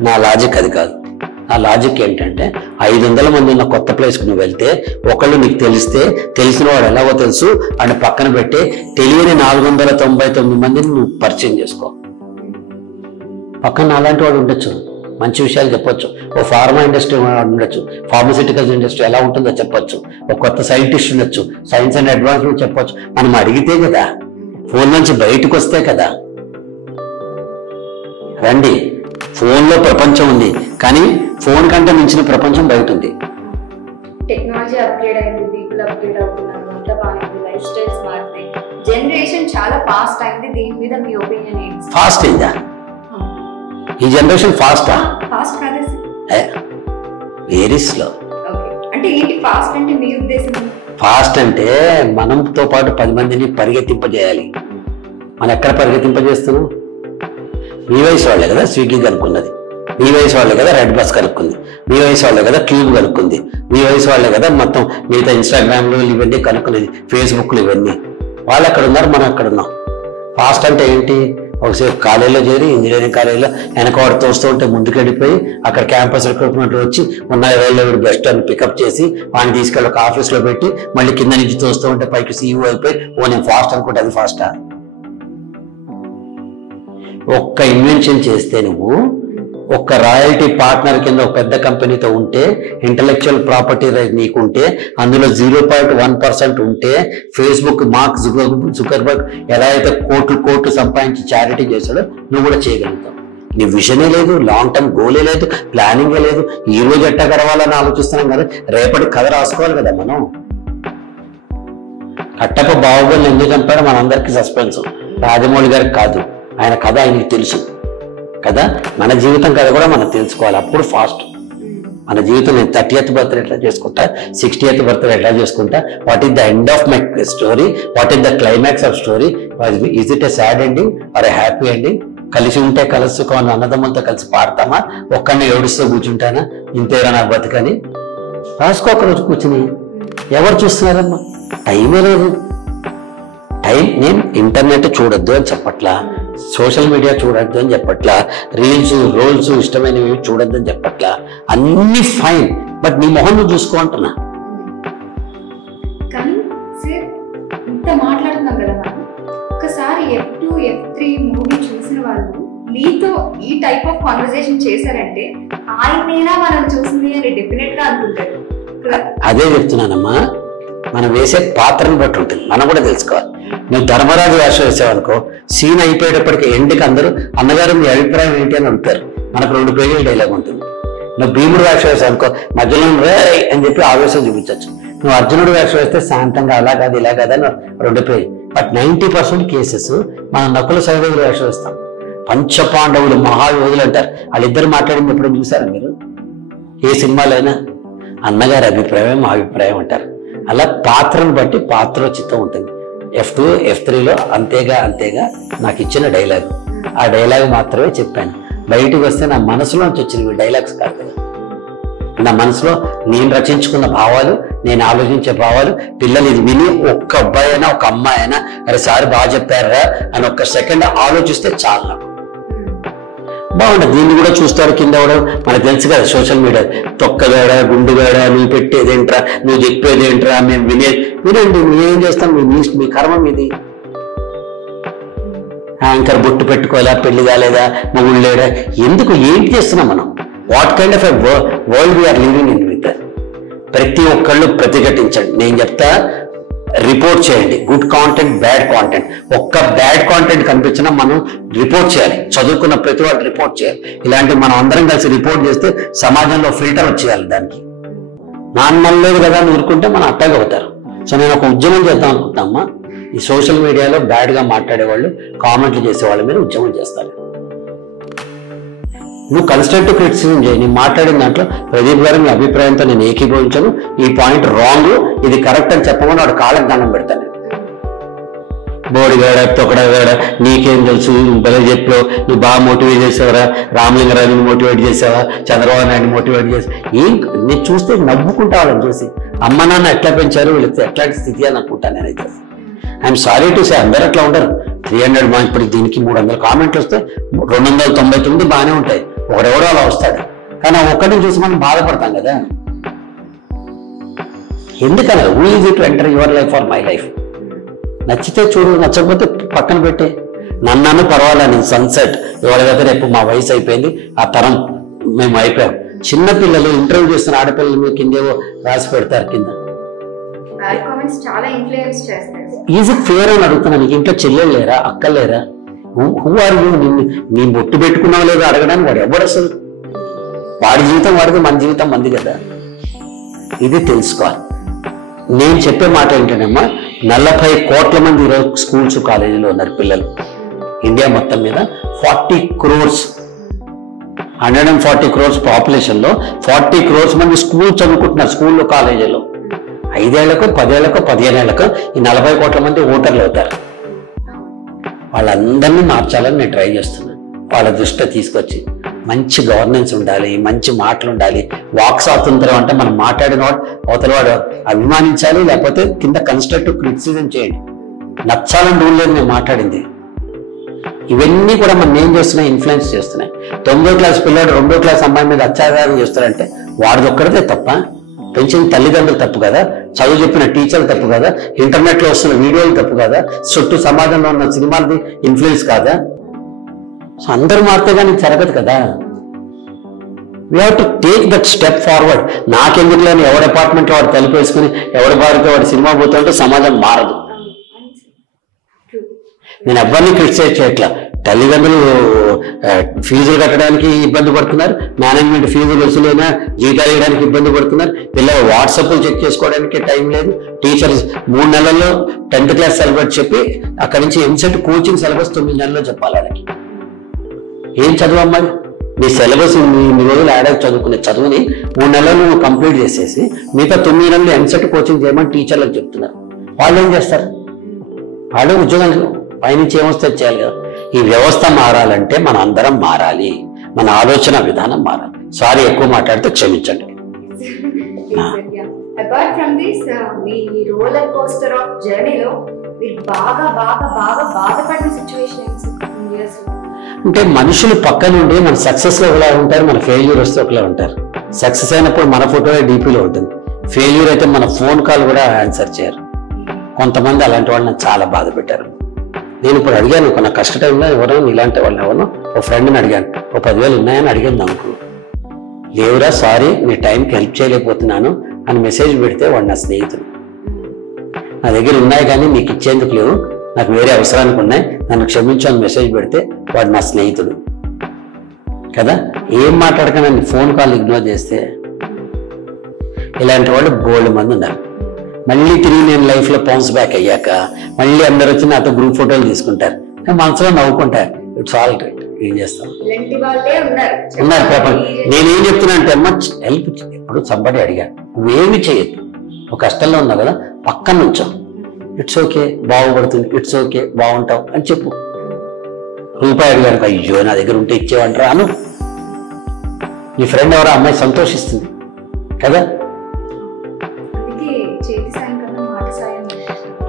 నా లాజిక్ అది కాదు. నా లాజిక్ ఏంటంటే 500 మంది ఉన్న కొత్త ప్లేస్కి నువ్వు వెళ్తే, ఒకళ్ళు నీకు తెలిస్తే, తెలిసిన వాడు ఎలాగో తెలుసు అని పక్కన పెట్టి తెలియని 499 మందిని నువ్వు పరిచయం చేసుకో. పక్కన అలాంటి వాడు ఉండొచ్చు, మంచి విషయాలు చెప్పొచ్చు. ఓ ఫార్మా ఇండస్ట్రీ ఉండొచ్చు, ఫార్మస్యూటికల్స్ ఇండస్ట్రీ ఎలా ఉంటుందో చెప్పొచ్చు. ఒక కొత్త సైంటిస్ట్ ఉండొచ్చు, సైన్స్ అండ్ అడ్వాన్స్మెంట్ చెప్పొచ్చు. మనం అడిగితే కదా, ఫోన్ నుంచి బయటకు వస్తే కదా. రండి, ఫోన్లో ప్రపంచం ఉంది, కానీ ఫోన్ కంటే మించిన ప్రపంచం బయట ఉంది. టెక్నాలజీ టెక్నాలజీ అప్గ్రేడ్ అయింది, పీపుల్ అప్గ్రేడ్ అవుతున్నారు, అంతా బాగుంది, లైఫ్ స్టైల్స్ మారుతాయి, జనరేషన్ చాలా ఫాస్ట్ అయింది. దీని మీద మీ ఒపీనియన్ ఏంటి? ఫాస్ట్ అయిందా ఈ జనరేషన్? ఫాస్టా? ఫాస్ట్ కాదు, వెరీ స్లో. అంటే ఏంటి ఫాస్ట్ అంటే మీ ఉద్దేశం? ఫాస్ట్ అంటే మనంతో పాటు 10 మందిని పరిగెత్తింపజేయాలి. మనం ఎక్కడ పరిగెత్తింపజేస్తున్నాం? మీ వయసు వాళ్ళే కదా స్విగ్గీ కనుక్కున్నది, మీ వయసు వాళ్ళే కదా రెడ్ బస్ కనుక్కుంది, మీ వయసు వాళ్ళే కదా క్యూబ్ కనుక్కుంది, మీ వయసు వాళ్ళే కదా మొత్తం మిగతా ఇన్స్టాగ్రామ్లు ఇవన్నీ కనుక్కునేది, ఫేస్బుక్లు ఇవన్నీ. వాళ్ళు అక్కడ ఉన్నారు, మనం అక్కడ ఉన్నాం. ఫాస్ట్ అంటే ఏంటి? ఒకసేపు కాలేజీలో చేరి ఇంజనీరింగ్ కాలేజీలో వెనకవాడు తోస్తూ ఉంటే ముందుకు వెళ్ళిపోయి అక్కడ క్యాంపస్ రిక్రూట్మెంట్ వచ్చి ఉన్న 20 బెస్ట్ అని పికప్ చేసి వాడిని తీసుకెళ్ళి ఒక ఆఫీస్లో పెట్టి మళ్ళీ కింద నుంచి తోస్తూ ఉంటే పైకి సీఈఓ అయిపోయి నేను ఫాస్ట్ అనుకుంటే అది ఫాస్టా? ఒక్క ఇన్వెన్షన్ చేస్తే నువ్వు ఒక్క రాయల్టీ పార్ట్నర్ కింద ఒక పెద్ద కంపెనీతో ఉంటే, ఇంటలెక్చువల్ ప్రాపర్టీ రైట్ నీకుంటే, అందులో 0.1% ఉంటే, ఫేస్బుక్ మార్క్ జుకర్బర్గ్ ఎలా అయితే కోట్లు సంపాదించి చారిటీ చేశాడో నువ్వు కూడా చేయగలుగుతావు. నీ విజనే లేదు, లాంగ్ టర్మ్ గోలే లేదు, ప్లానింగే లేదు. ఈ రోజు ఎట్టా గడవాలని ఆలోచిస్తున్నాం కదా, రేపటి కథ రాసుకోవాలి కదా మనం. కట్టప్ప బాహుబలిని ఎందుకు చంపాడో మనందరికీ సస్పెన్స్, రాజమౌళి గారికి కాదు. ఆయన కథ ఆయనకి తెలుసు కదా. మన జీవితం కథ కూడా మనం తెలుసుకోవాలి, అప్పుడు ఫాస్ట్. మన జీవితం నేను 30th బర్త్డే ఎట్లా చేసుకుంటా, 60th బర్త్డే ఎట్లా చేసుకుంటా, what is the end of my story, what is the climax of story, is it a sad ending or a happy ending? కలిసి ఉంటే కలుసుకోని అన్నదమ్ములతో కలిసి పాడతామా, ఒక్కడిని ఏడుస్తూ కూర్చుంటానా, ఇంతేరా నా బతుకని రాసుకో. ఒక రోజు కూర్చుని ఎవరు చూస్తున్నారమ్మా? టైమే లేదు. నేను ఇంటర్నెట్ చూడొద్దు అని చెప్పట్లా, సోషల్ మీడియా చూడొద్దు అని చెప్పట్లా, రీల్స్ రోల్స్ ఇష్టమైనవి చూడొద్దు అని చెప్పట్లా, అన్ని ఫైన్, బట్ నీ మొహం నువ్వు చూసుకో అంటున్నా. కానీ సార్ ఇంత మాట్లాడుతున్నాం కదా మనం, ఒకసారి F2 F3 మూవీ చూసిన వాళ్ళు మీతో ఈ టైప్ ఆఫ్ కాన్వర్సేషన్ చేశారంటే ఆయనేనా మనం చూసింది అని డెఫినెట్ గా అనుకుంటారు. అదే చెప్తున్నానమ్మా, మనం వేసే పాత్రను బట్టి ఉంటుంది, మనం కూడా తెలుసుకోవాలి. నువ్వు ధర్మరాజు వేషం వేసావనుకో, సీన్ అయిపోయేటప్పటికి ఎండ్కి అందరూ అన్నగారు మీ అభిప్రాయం ఏంటి అని అడుగుతారు, మనకు 2 పేజీల డైలాగ్ ఉంటుంది. నువ్వు భీముడు వేషం వేసావనుకో, మధ్యలో రే అని చెప్పి ఆవేశం చూపించవచ్చు. నువ్వు అర్జునుడు వేషం వేస్తే శాంతంగా అలా కాదు ఇలా కాదని 2 పేజీ. బట్ 90% కేసెస్ మనం నకుల సహదేవులు వేషం వేస్తాం. పంచపాండవులు మహాయోధులు అంటారు, వాళ్ళిద్దరు మాట్లాడింది ఎప్పుడైనా చూసారా మీరు? ఏ సినిమాలైనా అన్నగారి అభిప్రాయం మా అభిప్రాయం అంటారు. అలా పాత్రను బట్టి పాత్రోచితం ఉంటుంది. F2 F3లో అంతేగా నాకు ఇచ్చిన డైలాగ్, ఆ డైలాగ్ మాత్రమే చెప్పాను. బయటకు వస్తే నా మనసులోంచి వచ్చినవి డైలాగ్స్ కాదు కదా, నా మనసులో నేను రచించుకున్న భావాలు, నేను ఆలోచించే భావాలు. పిల్లలు ఇది విని ఒక్క అబ్బాయి అయినా ఒక అమ్మాయి అయినా అరే సార్ బాగా చెప్పారా అని ఒక్క సెకండ్ ఆలోచిస్తే చాలు, నాకు బాగుండదు. దీన్ని కూడా చూస్తాడు కింద కూడా, మనకు తెలుసు కదా సోషల్ మీడియా, తొక్కగాడా గుండుగాడా, నువ్వు పెట్టేదేంట్రా, నువ్వు చెప్పేదేంట్రా, మేము వినండి, మేమేం చేస్తాం, మీ కర్మ మీది. యాంకర్ బొట్టు పెట్టుకోవాలా, పెళ్లి కాలేదా, మొగుడు లేడా, ఎందుకు ఏంటి చేస్తున్నాం మనం? What kind of a world we are living in with? ప్రతి ఒక్కళ్ళు ప్రతిఘటించండి. నేను చెప్తా, రిపోర్ట్ చేయండి, గుడ్ కాంటెంట్, బ్యాడ్ కాంటెంట్. ఒక్క బ్యాడ్ కాంటెంట్ కనిపించినా మనం రిపోర్ట్ చేయాలి, చదువుకున్న ప్రతి వాడు రిపోర్ట్ చేయాలి. ఇలాంటి మనం అందరం కలిసి రిపోర్ట్ చేస్తే సమాజంలో ఫిల్టర్ వచ్చేయాలి. దానికి నాన్నలేదు కదా అని ఊరుకుంటే మనం అట్టాగే అవుతారు. సో నేను ఒక ఉద్యమం చేద్దాం అనుకుంటామా, ఈ సోషల్ మీడియాలో బ్యాడ్ గా మాట్లాడేవాళ్ళు, కామెంట్లు చేసేవాళ్ళ మీద ఉద్యమం చేస్తారు. నువ్వు కన్స్ట్రక్టివ్ క్రిటిసిజం చేయి. నేను మాట్లాడిన దాంట్లో ప్రదీప్ గారు మీ అభిప్రాయంతో నేను ఏకీభవించాను, ఈ పాయింట్ రాంగ్, ఇది కరెక్ట్ అని చెప్పమని వాడు కాళ్ళకి దండం పెడతాను. బోడిగాడ తొక్కడగాడ నీకేం తెలుసు, భలే చెప్పావు, నువ్వు బాగా మోటివేట్ చేసావరా, రామలింగరాజుని మోటివేట్ చేసావా, చంద్రబాబు నాయుడు మోటివేట్ చేసావా, ఏం నేను చూస్తే నవ్వుకుంటా వాళ్ళని చూసి. అమ్మ నాన్న ఎట్లా పెంచారు, వీళ్ళకి ఎట్లాంటి స్థితి అని అనుకుంటాను నేనైతే. ఐఎమ్ సారీ టు సే, అందరూ అట్లా ఉండరు. 300 ఇప్పుడు దీనికి 300 కామెంట్లు వస్తే 299 బాగానే ఉంటాయి, ఒకడెవడో అలా వస్తాడు. కానీ ఒక్కడిని చూసి మనం బాధపడతాం కదా. ఎందుకన్నా who is it to enter your life or my life? నచ్చితే చూడు, నచ్చకపోతే పక్కన పెట్టే. నన్ను పర్వాలే, నేను సన్సెట్. ఎవరికైతే రేపు మా వయసు అయిపోయింది, ఆ తరం మేము అయిపోయాం. చిన్నపిల్లలు ఇంటర్వ్యూ చేస్తున్న ఆడపిల్లలు మీరు కిందేవో రాసి పెడతారు కింద. ఈజ్ ఇట్ ఫేర్ అని అడుగుతున్నా. నీకు ఇంట్లో చెల్లెలు లేరా, అక్కలు లేరా? Who are you? నీ బొట్టు పెట్టుకున్నావు లేదో అడగడానికి వాడు ఎవడు అసలు? వాడి జీవితం వాడిది, మన జీవితం మంది కదా. ఇది తెలుసుకోవాలి. నేను చెప్పే మాట ఏంటంటేమ్మా, 40 కోట్ల మంది ఈరోజు స్కూల్స్ కాలేజీలో ఉన్నారు పిల్లలు. ఇండియా మొత్తం మీద 40 crores 140 crores పాపులేషన్లో 40 crores మంది స్కూల్ చదువుకుంటున్నారు. స్కూల్లో కాలేజీలో 5 ఏళ్లకో 10 ఏళ్లకో 15 ఏళ్లకో ఈ 40 కోట్ల మంది ఓటర్లు అవుతారు. వాళ్ళందరినీ మార్చాలని నేను ట్రై చేస్తున్నాను. వాళ్ళ దృష్టి తీసుకొచ్చి మంచి గవర్నెన్స్ ఉండాలి, మంచి మాటలు ఉండాలి. వాక్ స్వాతంత్రం అంటే మనం మాట్లాడిన వాడు అవతల వాడు అభిమానించాలి, లేకపోతే కింద కన్స్ట్రక్టివ్ క్రిటిసిజం చేయండి. నచ్చాలని రూల్ లేదు నేను మాట్లాడింది. ఇవన్నీ కూడా మనం ఏం చేస్తున్నాయి, ఇన్ఫ్లుయెన్స్ చేస్తున్నాయి. 9వ క్లాస్ పిల్లాడు 2వ క్లాస్ అమ్మాయి మీద అత్యాచారం చేస్తారంటే వాడిది ఒక్కడిదే తప్ప? పెంచిన తల్లిదండ్రులు తప్పు కదా, చదువు చెప్పిన టీచర్లు తప్పు కదా, ఇంటర్నెట్ లో వస్తున్న వీడియోలు తప్పు కదా, చుట్టూ సమాజంలో ఉన్న సినిమాలది ఇన్ఫ్లుయెన్స్ కాదా? సో అందరూ మారితే కానీ జరగదు కదా. We have to take that step forward. నాకెందుకు లేని ఎవరి అపార్ట్మెంట్ వాడు తలుపు వేసుకుని ఎవరి బారితో వాడు సినిమా పోతుంటే సమాజం మారదు. నేను ఎవరిని క్రిటిసైజ్ చేయట్లా. తల్లిదండ్రులు ఫీజులు కట్టడానికి ఇబ్బంది పడుతున్నారు, మేనేజ్మెంట్ ఫీజులు వసూలైనా జీతాలు వేయడానికి ఇబ్బంది పడుతున్నారు, పిల్లలు వాట్సాప్లు చెక్ చేసుకోవడానికి టైం లేదు, టీచర్స్ 3 నెలల్లో 10th క్లాస్ సిలబస్ చెప్పి అక్కడి నుంచి ఎంసెట్ కోచింగ్ సిలబస్ 9 నెలల్లో చెప్పాలి. వాళ్ళకి ఏం చదువు అమ్మాయి? నీ సిలబస్ ఇన్ని రోజులు యాడ్ చదువుకునే చదువుని 3 నెలలు నువ్వు కంప్లీట్ చేసేసి మిగతా 9 నెలలు ఎంసెట్ కోచింగ్ చేయమని టీచర్లకు చెప్తున్నారు. వాళ్ళు ఏం చేస్తారు? వాళ్ళు ఉద్యోగాలు పైనుంచి ఏమొస్తే చేయాలి కదా. ఈ వ్యవస్థ మారాలంటే మన అందరం మారాలి, మన ఆలోచన విధానం మారాలి. సారీ ఎక్కువ మాట్లాడితే క్షమించండి. Apart from this, me roller coaster of జర్నీలో మీరు బాగా బాగా బాగా బాధపడిన సిచ్యువేషన్స్ అంటే మనుషులు పక్క నుండి మన సక్సెస్ లో ఒకలా ఉంటారు, మన ఫెయిల్యూర్ వస్తే ఒకలా ఉంటారు. సక్సెస్ అయినప్పుడు మన ఫోటో డీపీలో ఉంటుంది, ఫెయిల్యూర్ అయితే మన ఫోన్ కాల్ కూడా ఆన్సర్ చేయరు. కొంతమంది అలాంటి వాళ్ళని చాలా బాధ పెట్టారు. నేను ఇప్పుడు అడిగాను, నా కష్ట టైంలో ఎవరో ఇలాంటి వాళ్ళని ఎవరో ఒక ఫ్రెండ్ని అడిగాను, ఓ 10,000 ఉన్నాయని అడిగాను. అనుకో లేవురా, సారీ నీ టైంకి హెల్ప్ చేయలేకపోతున్నాను అని మెసేజ్ పెడితే వాడు నా స్నేహితుడు. నా దగ్గర ఉన్నాయి కానీ నీకు ఇచ్చేందుకు లేవు, నాకు వేరే అవసరానికి ఉన్నాయి, నన్ను క్షమించు అని మెసేజ్ పెడితే వాడు నా స్నేహితుడు కదా. ఏం మాట్లాడక నన్ను ఫోన్ కాల్ ఇగ్నోర్ చేస్తే ఇలాంటి వాళ్ళు బోల్డ్ మంది ఉన్నారు. మళ్ళీ తిరిగి నేను లైఫ్లో బౌన్స్ బ్యాక్ అయ్యాక మళ్ళీ అందరు వచ్చి నాతో గ్రూప్ ఫోటోలు తీసుకుంటారు, మనసులో నవ్వుకుంటారు. ఇట్స్ ఆల్ రైట్, ఏం చేస్తాం, ఉన్నారు పాపం. నేనేం చెప్తున్నా అంటే అమ్మ హెల్ప్ ఇప్పుడు సంబడి అడిగాను, నువ్వేమి చేయొద్దు, ఒక కష్టంలో ఉన్నావు కదా పక్కన నుంచో, ఇట్స్ ఓకే బాగుపడుతుంది, ఇట్స్ ఓకే బాగుంటావు అని చెప్పు. రూపాయి అడిగాను, అయ్యో నా దగ్గర ఉంటే ఇచ్చేవంటారా అను. నీ ఫ్రెండ్ ఎవరో అమ్మాయి సంతోషిస్తుంది కదా.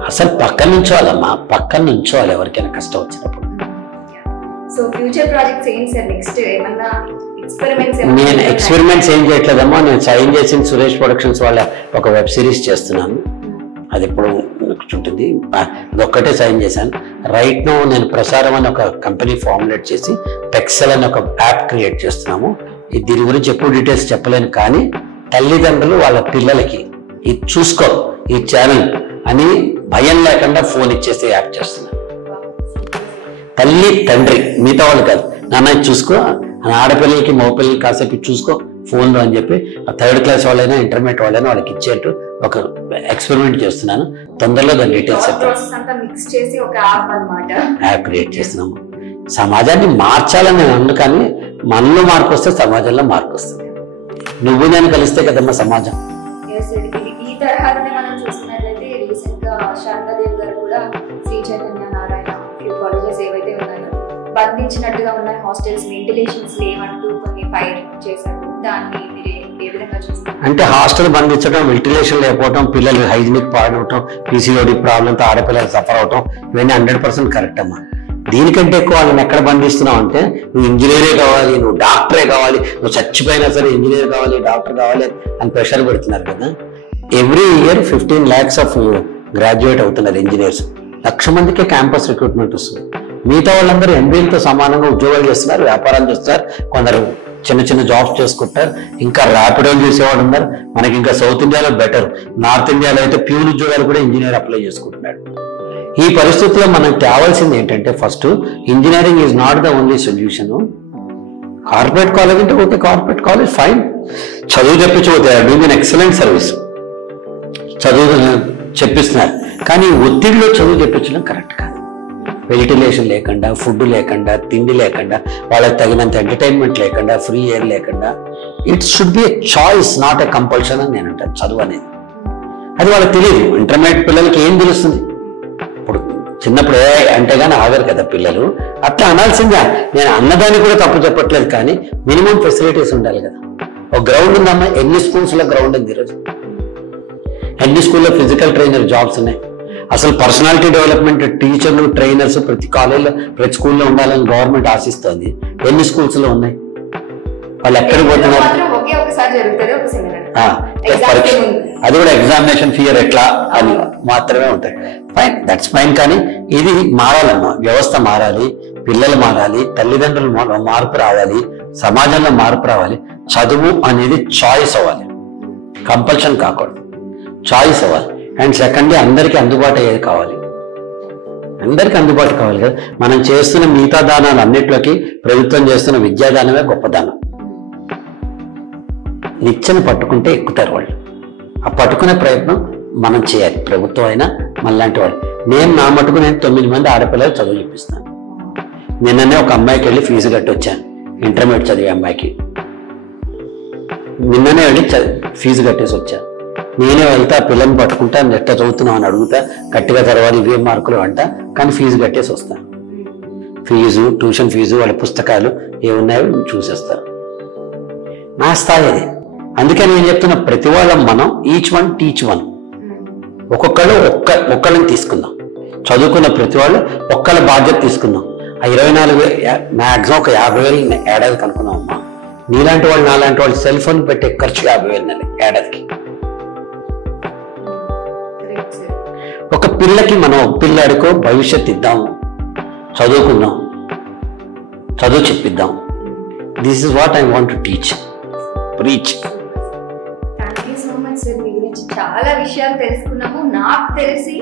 అసలు పక్కన నుంచోవాలమ్మా, పక్కన నుంచోవాలి ఎవరికైనా కష్టం వచ్చినప్పుడు. నేను ఎక్స్పెరిమెంట్స్ ఏం చేయట్లేదమ్మా. నేను సైన్ చేసిన సురేష్ ప్రొడక్షన్స్ వాళ్ళ ఒక వెబ్ సిరీస్ చేస్తున్నాను. అది ఇప్పుడు ఉంటుంది, అదొక్కటే సైన్ చేశాను. రైట్ నో నేను ప్రసారం అని ఒక కంపెనీ ఫార్ములేట్ చేసి పెక్సెల్ అని ఒక యాప్ క్రియేట్ చేస్తున్నాము. దీని గురించి ఎప్పుడు డీటెయిల్స్ చెప్పలేను, కానీ తల్లిదండ్రులు వాళ్ళ పిల్లలకి ఇది చూసుకో ఈ ఛానల్ అని భయం లేకుండా ఫోన్ ఇచ్చేస్తే యాప్ చేస్తున్నారు. తల్లి తండ్రి మిగతా వాళ్ళు కాదు, నాన్న చూసుకో, ఆడపిల్లలకి మగపిల్లలకి కాసేపు చూసుకో ఫోన్లో అని చెప్పి ఆ 3rd క్లాస్ వాళ్ళైనా ఇంటర్మీడియట్ వాళ్ళైనా వాళ్ళకి ఇచ్చేట్టు ఒక ఎక్స్పెరిమెంట్ చేస్తున్నాను. తొందరలో దాని డీటెయిల్స్ యాప్ క్రియేట్ చేస్తున్నాము. సమాజాన్ని మార్చాలని నేను అన్ను, కానీ మనలో మార్పు వస్తే సమాజంలో మార్పు వస్తుంది. నువ్వు నేను కలిస్తే కదమ్మా సమాజం. ఈ తరహాలోనే మనం చూసుకున్నట్లయితే రీసెంట్ గా శారదాదేవి గారు కూడా శ్రీ చైతన్య నారాయణ కాలేజెస్ ఏవైతే ఉన్నాయో బంధించినట్టుగా ఉన్నాయి, హాస్టల్స్ వెంటిలేషన్స్ లేవంటూ కొన్ని ఫైర్ చేశారు. దాన్ని మీరు ఏ విధంగా చూస్తారు? అంటే హాస్టల్ బంధించడం, వెంటిలేషన్ లేకపోవడం, పిల్లలు హైజీనిక్ పాడవటం, పీసీఓడి ప్రాబ్లంతో ఆడపిల్లలు సఫర్ అవటం, ఇవన్నీ 100% కరెక్ట్ అమ్మా. దీనికంటే ఎక్కువ వాళ్ళని ఎక్కడ బంధిస్తున్నావు అంటే, నువ్వు ఇంజనీరే కావాలి, నువ్వు డాక్టరే కావాలి, నువ్వు చచ్చిపోయినా సరే ఇంజనీర్ కావాలి, డాక్టర్ కావాలి అని ప్రెషర్ పెడుతున్నారు కదా. Every year 15 lakhs of graduate అవుతున్నారు ఇంజనీర్స్. 1,00,000 మందికే క్యాంపస్ రిక్రూట్మెంట్ వస్తుంది. మిగతా వాళ్ళందరూ MBAలతో సమానంగా ఉద్యోగాలు చేస్తున్నారు, వ్యాపారాలు చేస్తున్నారు, కొందరు చిన్న చిన్న జాబ్స్ చేసుకుంటారు, ఇంకా ర్యాపిడోలు చేసేవాడు ఉన్నారు. మనకి ఇంకా సౌత్ ఇండియాలో బెటర్, నార్త్ ఇండియాలో అయితే ప్యూర్ ఉద్యోగాలు కూడా ఇంజనీర్ అప్లై చేసుకుంటున్నాడు. ఈ పరిస్థితుల్లో మనకు కావాల్సింది ఏంటంటే, first engineering is not the only solution. Corporate college అంటే ఓకే, కార్పొరేట్ కాలేజ్ ఫైన్, చదువు చెప్పించబోతే డూయింగ్ ఎన్ ఎక్సలెంట్ సర్వీస్. చదువు చెప్పిస్తున్నారు, కానీ ఒత్తిడిలో చదువు చెప్పించడం కరెక్ట్ కాదు. వెంటిలేషన్ లేకుండా, ఫుడ్ లేకుండా, తిండి లేకుండా, వాళ్ళకి తగినంత ఎంటర్టైన్మెంట్ లేకుండా, ఫ్రీ ఎయిర్ లేకుండా, it should be a choice, not a compulsion అని నేను అంటాను. చదువు అనేది అది వాళ్ళకి తెలియదు. ఇంటర్మీడియట్ పిల్లలకి ఏం తెలుస్తుంది? ఇప్పుడు చిన్నప్పుడు అంటే కానీ ఆగారు కదా పిల్లలు. అట్లా అనాల్సిందే. నేను అన్నదాన్ని కూడా తప్పు చెప్పట్లేదు, కానీ మినిమం ఫెసిలిటీస్ ఉండాలి కదా. ఒక గ్రౌండ్ ఉందమ్మా, ఎన్ని స్కూల్స్లో గ్రౌండ్ ఉంది ఈరోజు? ఎన్ని స్కూల్లో ఫిజికల్ ట్రైనర్ జాబ్స్ ఉన్నాయి? అసలు పర్సనాలిటీ డెవలప్మెంట్ టీచర్లు, ట్రైనర్స్ ప్రతి కాలేజీలో, ప్రతి స్కూల్లో ఉండాలని గవర్నమెంట్ ఆశిస్తోంది. ఎన్ని స్కూల్స్ లో ఉన్నాయి? వాళ్ళు ఎక్కడికి పోతున్నారు? అది కూడా ఎగ్జామినేషన్ ఫియర్ ఎట్లా అని మాత్రమే ఉంటాయి. Fine, that's fine. కానీ ఇది మారాలమ్మా, వ్యవస్థ మారాలి, పిల్లలు మారాలి, తల్లిదండ్రులు మార్పు రావాలి, సమాజంలో మార్పు రావాలి. చదువు అనేది చాయిస్ అవ్వాలి, కంపల్షన్ కాకూడదు, చాయిస్ అవ్వాలి. అండ్ సెకండ్లీ అందరికీ అందుబాటు అయ్యేది కావాలి. అందరికీ అందుబాటు కావాలి కదా. మనం చేస్తున్న మిగతా దానాలు అన్నిట్లోకి ప్రభుత్వం చేస్తున్న విద్యాదానమే గొప్ప దానం. నిచ్చెన పట్టుకుంటే ఎక్కుతారు వాళ్ళు. ఆ పట్టుకునే ప్రయత్నం మనం చేయాలి, ప్రభుత్వం అయినా మనలాంటి వాళ్ళు. నా మటుకు నేను 9 మంది ఆడపిల్లలు చదువు చూపిస్తాను. నిన్ననే ఒక అమ్మాయికి వెళ్ళి ఫీజు కట్టి వచ్చాను, ఇంటర్మీడియట్ చదివే అమ్మాయికి. నిన్ననే వెళ్ళి ఫీజు కట్టేసి వచ్చాను. నేనే వెళ్తా, పిల్లల్ని పట్టుకుంటా, నెట్ట చదువుతున్నావు అని అడుగుతా, గట్టిగా తర్వాత ఇవే మార్కులు అంట, కానీ ఫీజు కట్టేసి వస్తాను. ఫీజు, ట్యూషన్ ఫీజు, వాళ్ళ పుస్తకాలు ఏమున్నాయో చూసేస్తారు. నా స్థాయి అది. అందుకే నేను చెప్తున్నా, ప్రతి వాళ్ళం మనం ఈచ్ వన్ టీచ్ వన్. ఒక్కొక్కళ్ళు ఒక్కళ్ళని తీసుకుందాం. చదువుకున్న ప్రతి వాళ్ళు ఒక్కళ్ళ బాధ్యత తీసుకుందాం. ఆ 24,000 మ్యాక్సిమం ఒక 50,000 ఏడాది కనుక్కున్నాం అమ్మా. నీలాంటి వాళ్ళు, నాలాంటి వాళ్ళు సెల్ ఫోన్ పెట్టే ఖర్చు 50,000 ఏడాదికి. ఒక పిల్లకి మనం ఒక పిల్లాడికో భవిష్యత్తు ఇద్దాము, చదువుకుందాం, చదువు చెప్పిద్దాం. This is what I want to teach, preach. Thank you so much sir. మీ గురించి చాలా విషయాలు తెలుసుకున్నాము. నాకు తెలిసి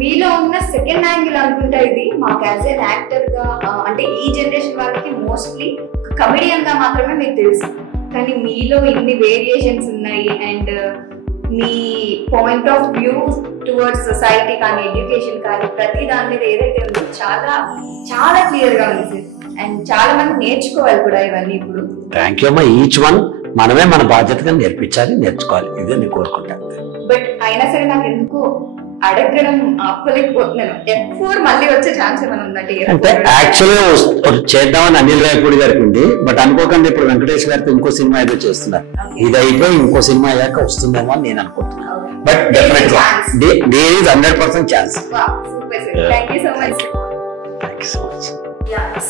మీలో ఉన్న సెకండ్ యాంగిల్ అనుకుంటా ఇది. మాకు యాజ్ ఎన్ యాక్టర్ గా, అంటే ఈ జనరేషన్ వాళ్ళకి మోస్ట్లీ కమెడియన్ గా మాత్రమే మీకు తెలుసు, కానీ మీలో ఇన్ని వేరియేషన్స్ ఉన్నాయి. And me point of view towards society కానీ, ఎడ్యుకేషన్ కానీ, ప్రతి దాని మీద ఏదైతే ఉందో చాలా చాలా క్లియర్ గా ఉంది సార్. అండ్ చాలా మంది నేర్చుకోవాలి కూడా ఇవన్నీ ఇప్పుడు. థ్యాంక్ యూ అమ్మా. ఈచ్ వన్ మనమే మన బాధ్యతగా నేర్పించాలి, నేర్చుకోవాలి. ఇదే నేను కోరుకుంటాను. బట్ అయినా సరే నాకు ఎందుకు అడగడం ఆపలేకపోతున్నాను. F4 మళ్ళీ వచ్చే ఛాన్స్ ఏమైనా ఉందంటే? అంటే యాక్చువల్గా చేద్దామని అనిల్ రాయపూడి గారికి ఉంది, బట్ అనుకోకుండా ఇప్పుడు వెంకటేష్ గారితో ఇంకో సినిమా ఏదో చేస్తున్నారు. ఇది అయిపోయి ఇంకో సినిమా అయ్యాక వస్తుందేమో అని నేను అనుకుంటున్నాను. బట్ డెఫినెట్ గా there is 100% chance. Thank you so much. Thank you so much.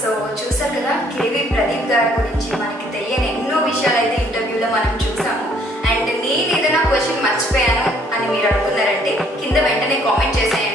So చూసారు కదా, కేవీ ప్రదీప్ గారి గురించి మనకి తెలియని ఎన్నో విషయాలు అయితే ఇంటర్వ్యూలో మనం చూసాము. అండ్ నేను ఏదైనా క్వశ్చన్ మర్చిపోయాను అని మీరు అనుకున్నారంటే కింద వెంటనే కామెంట్ చేసేయండి.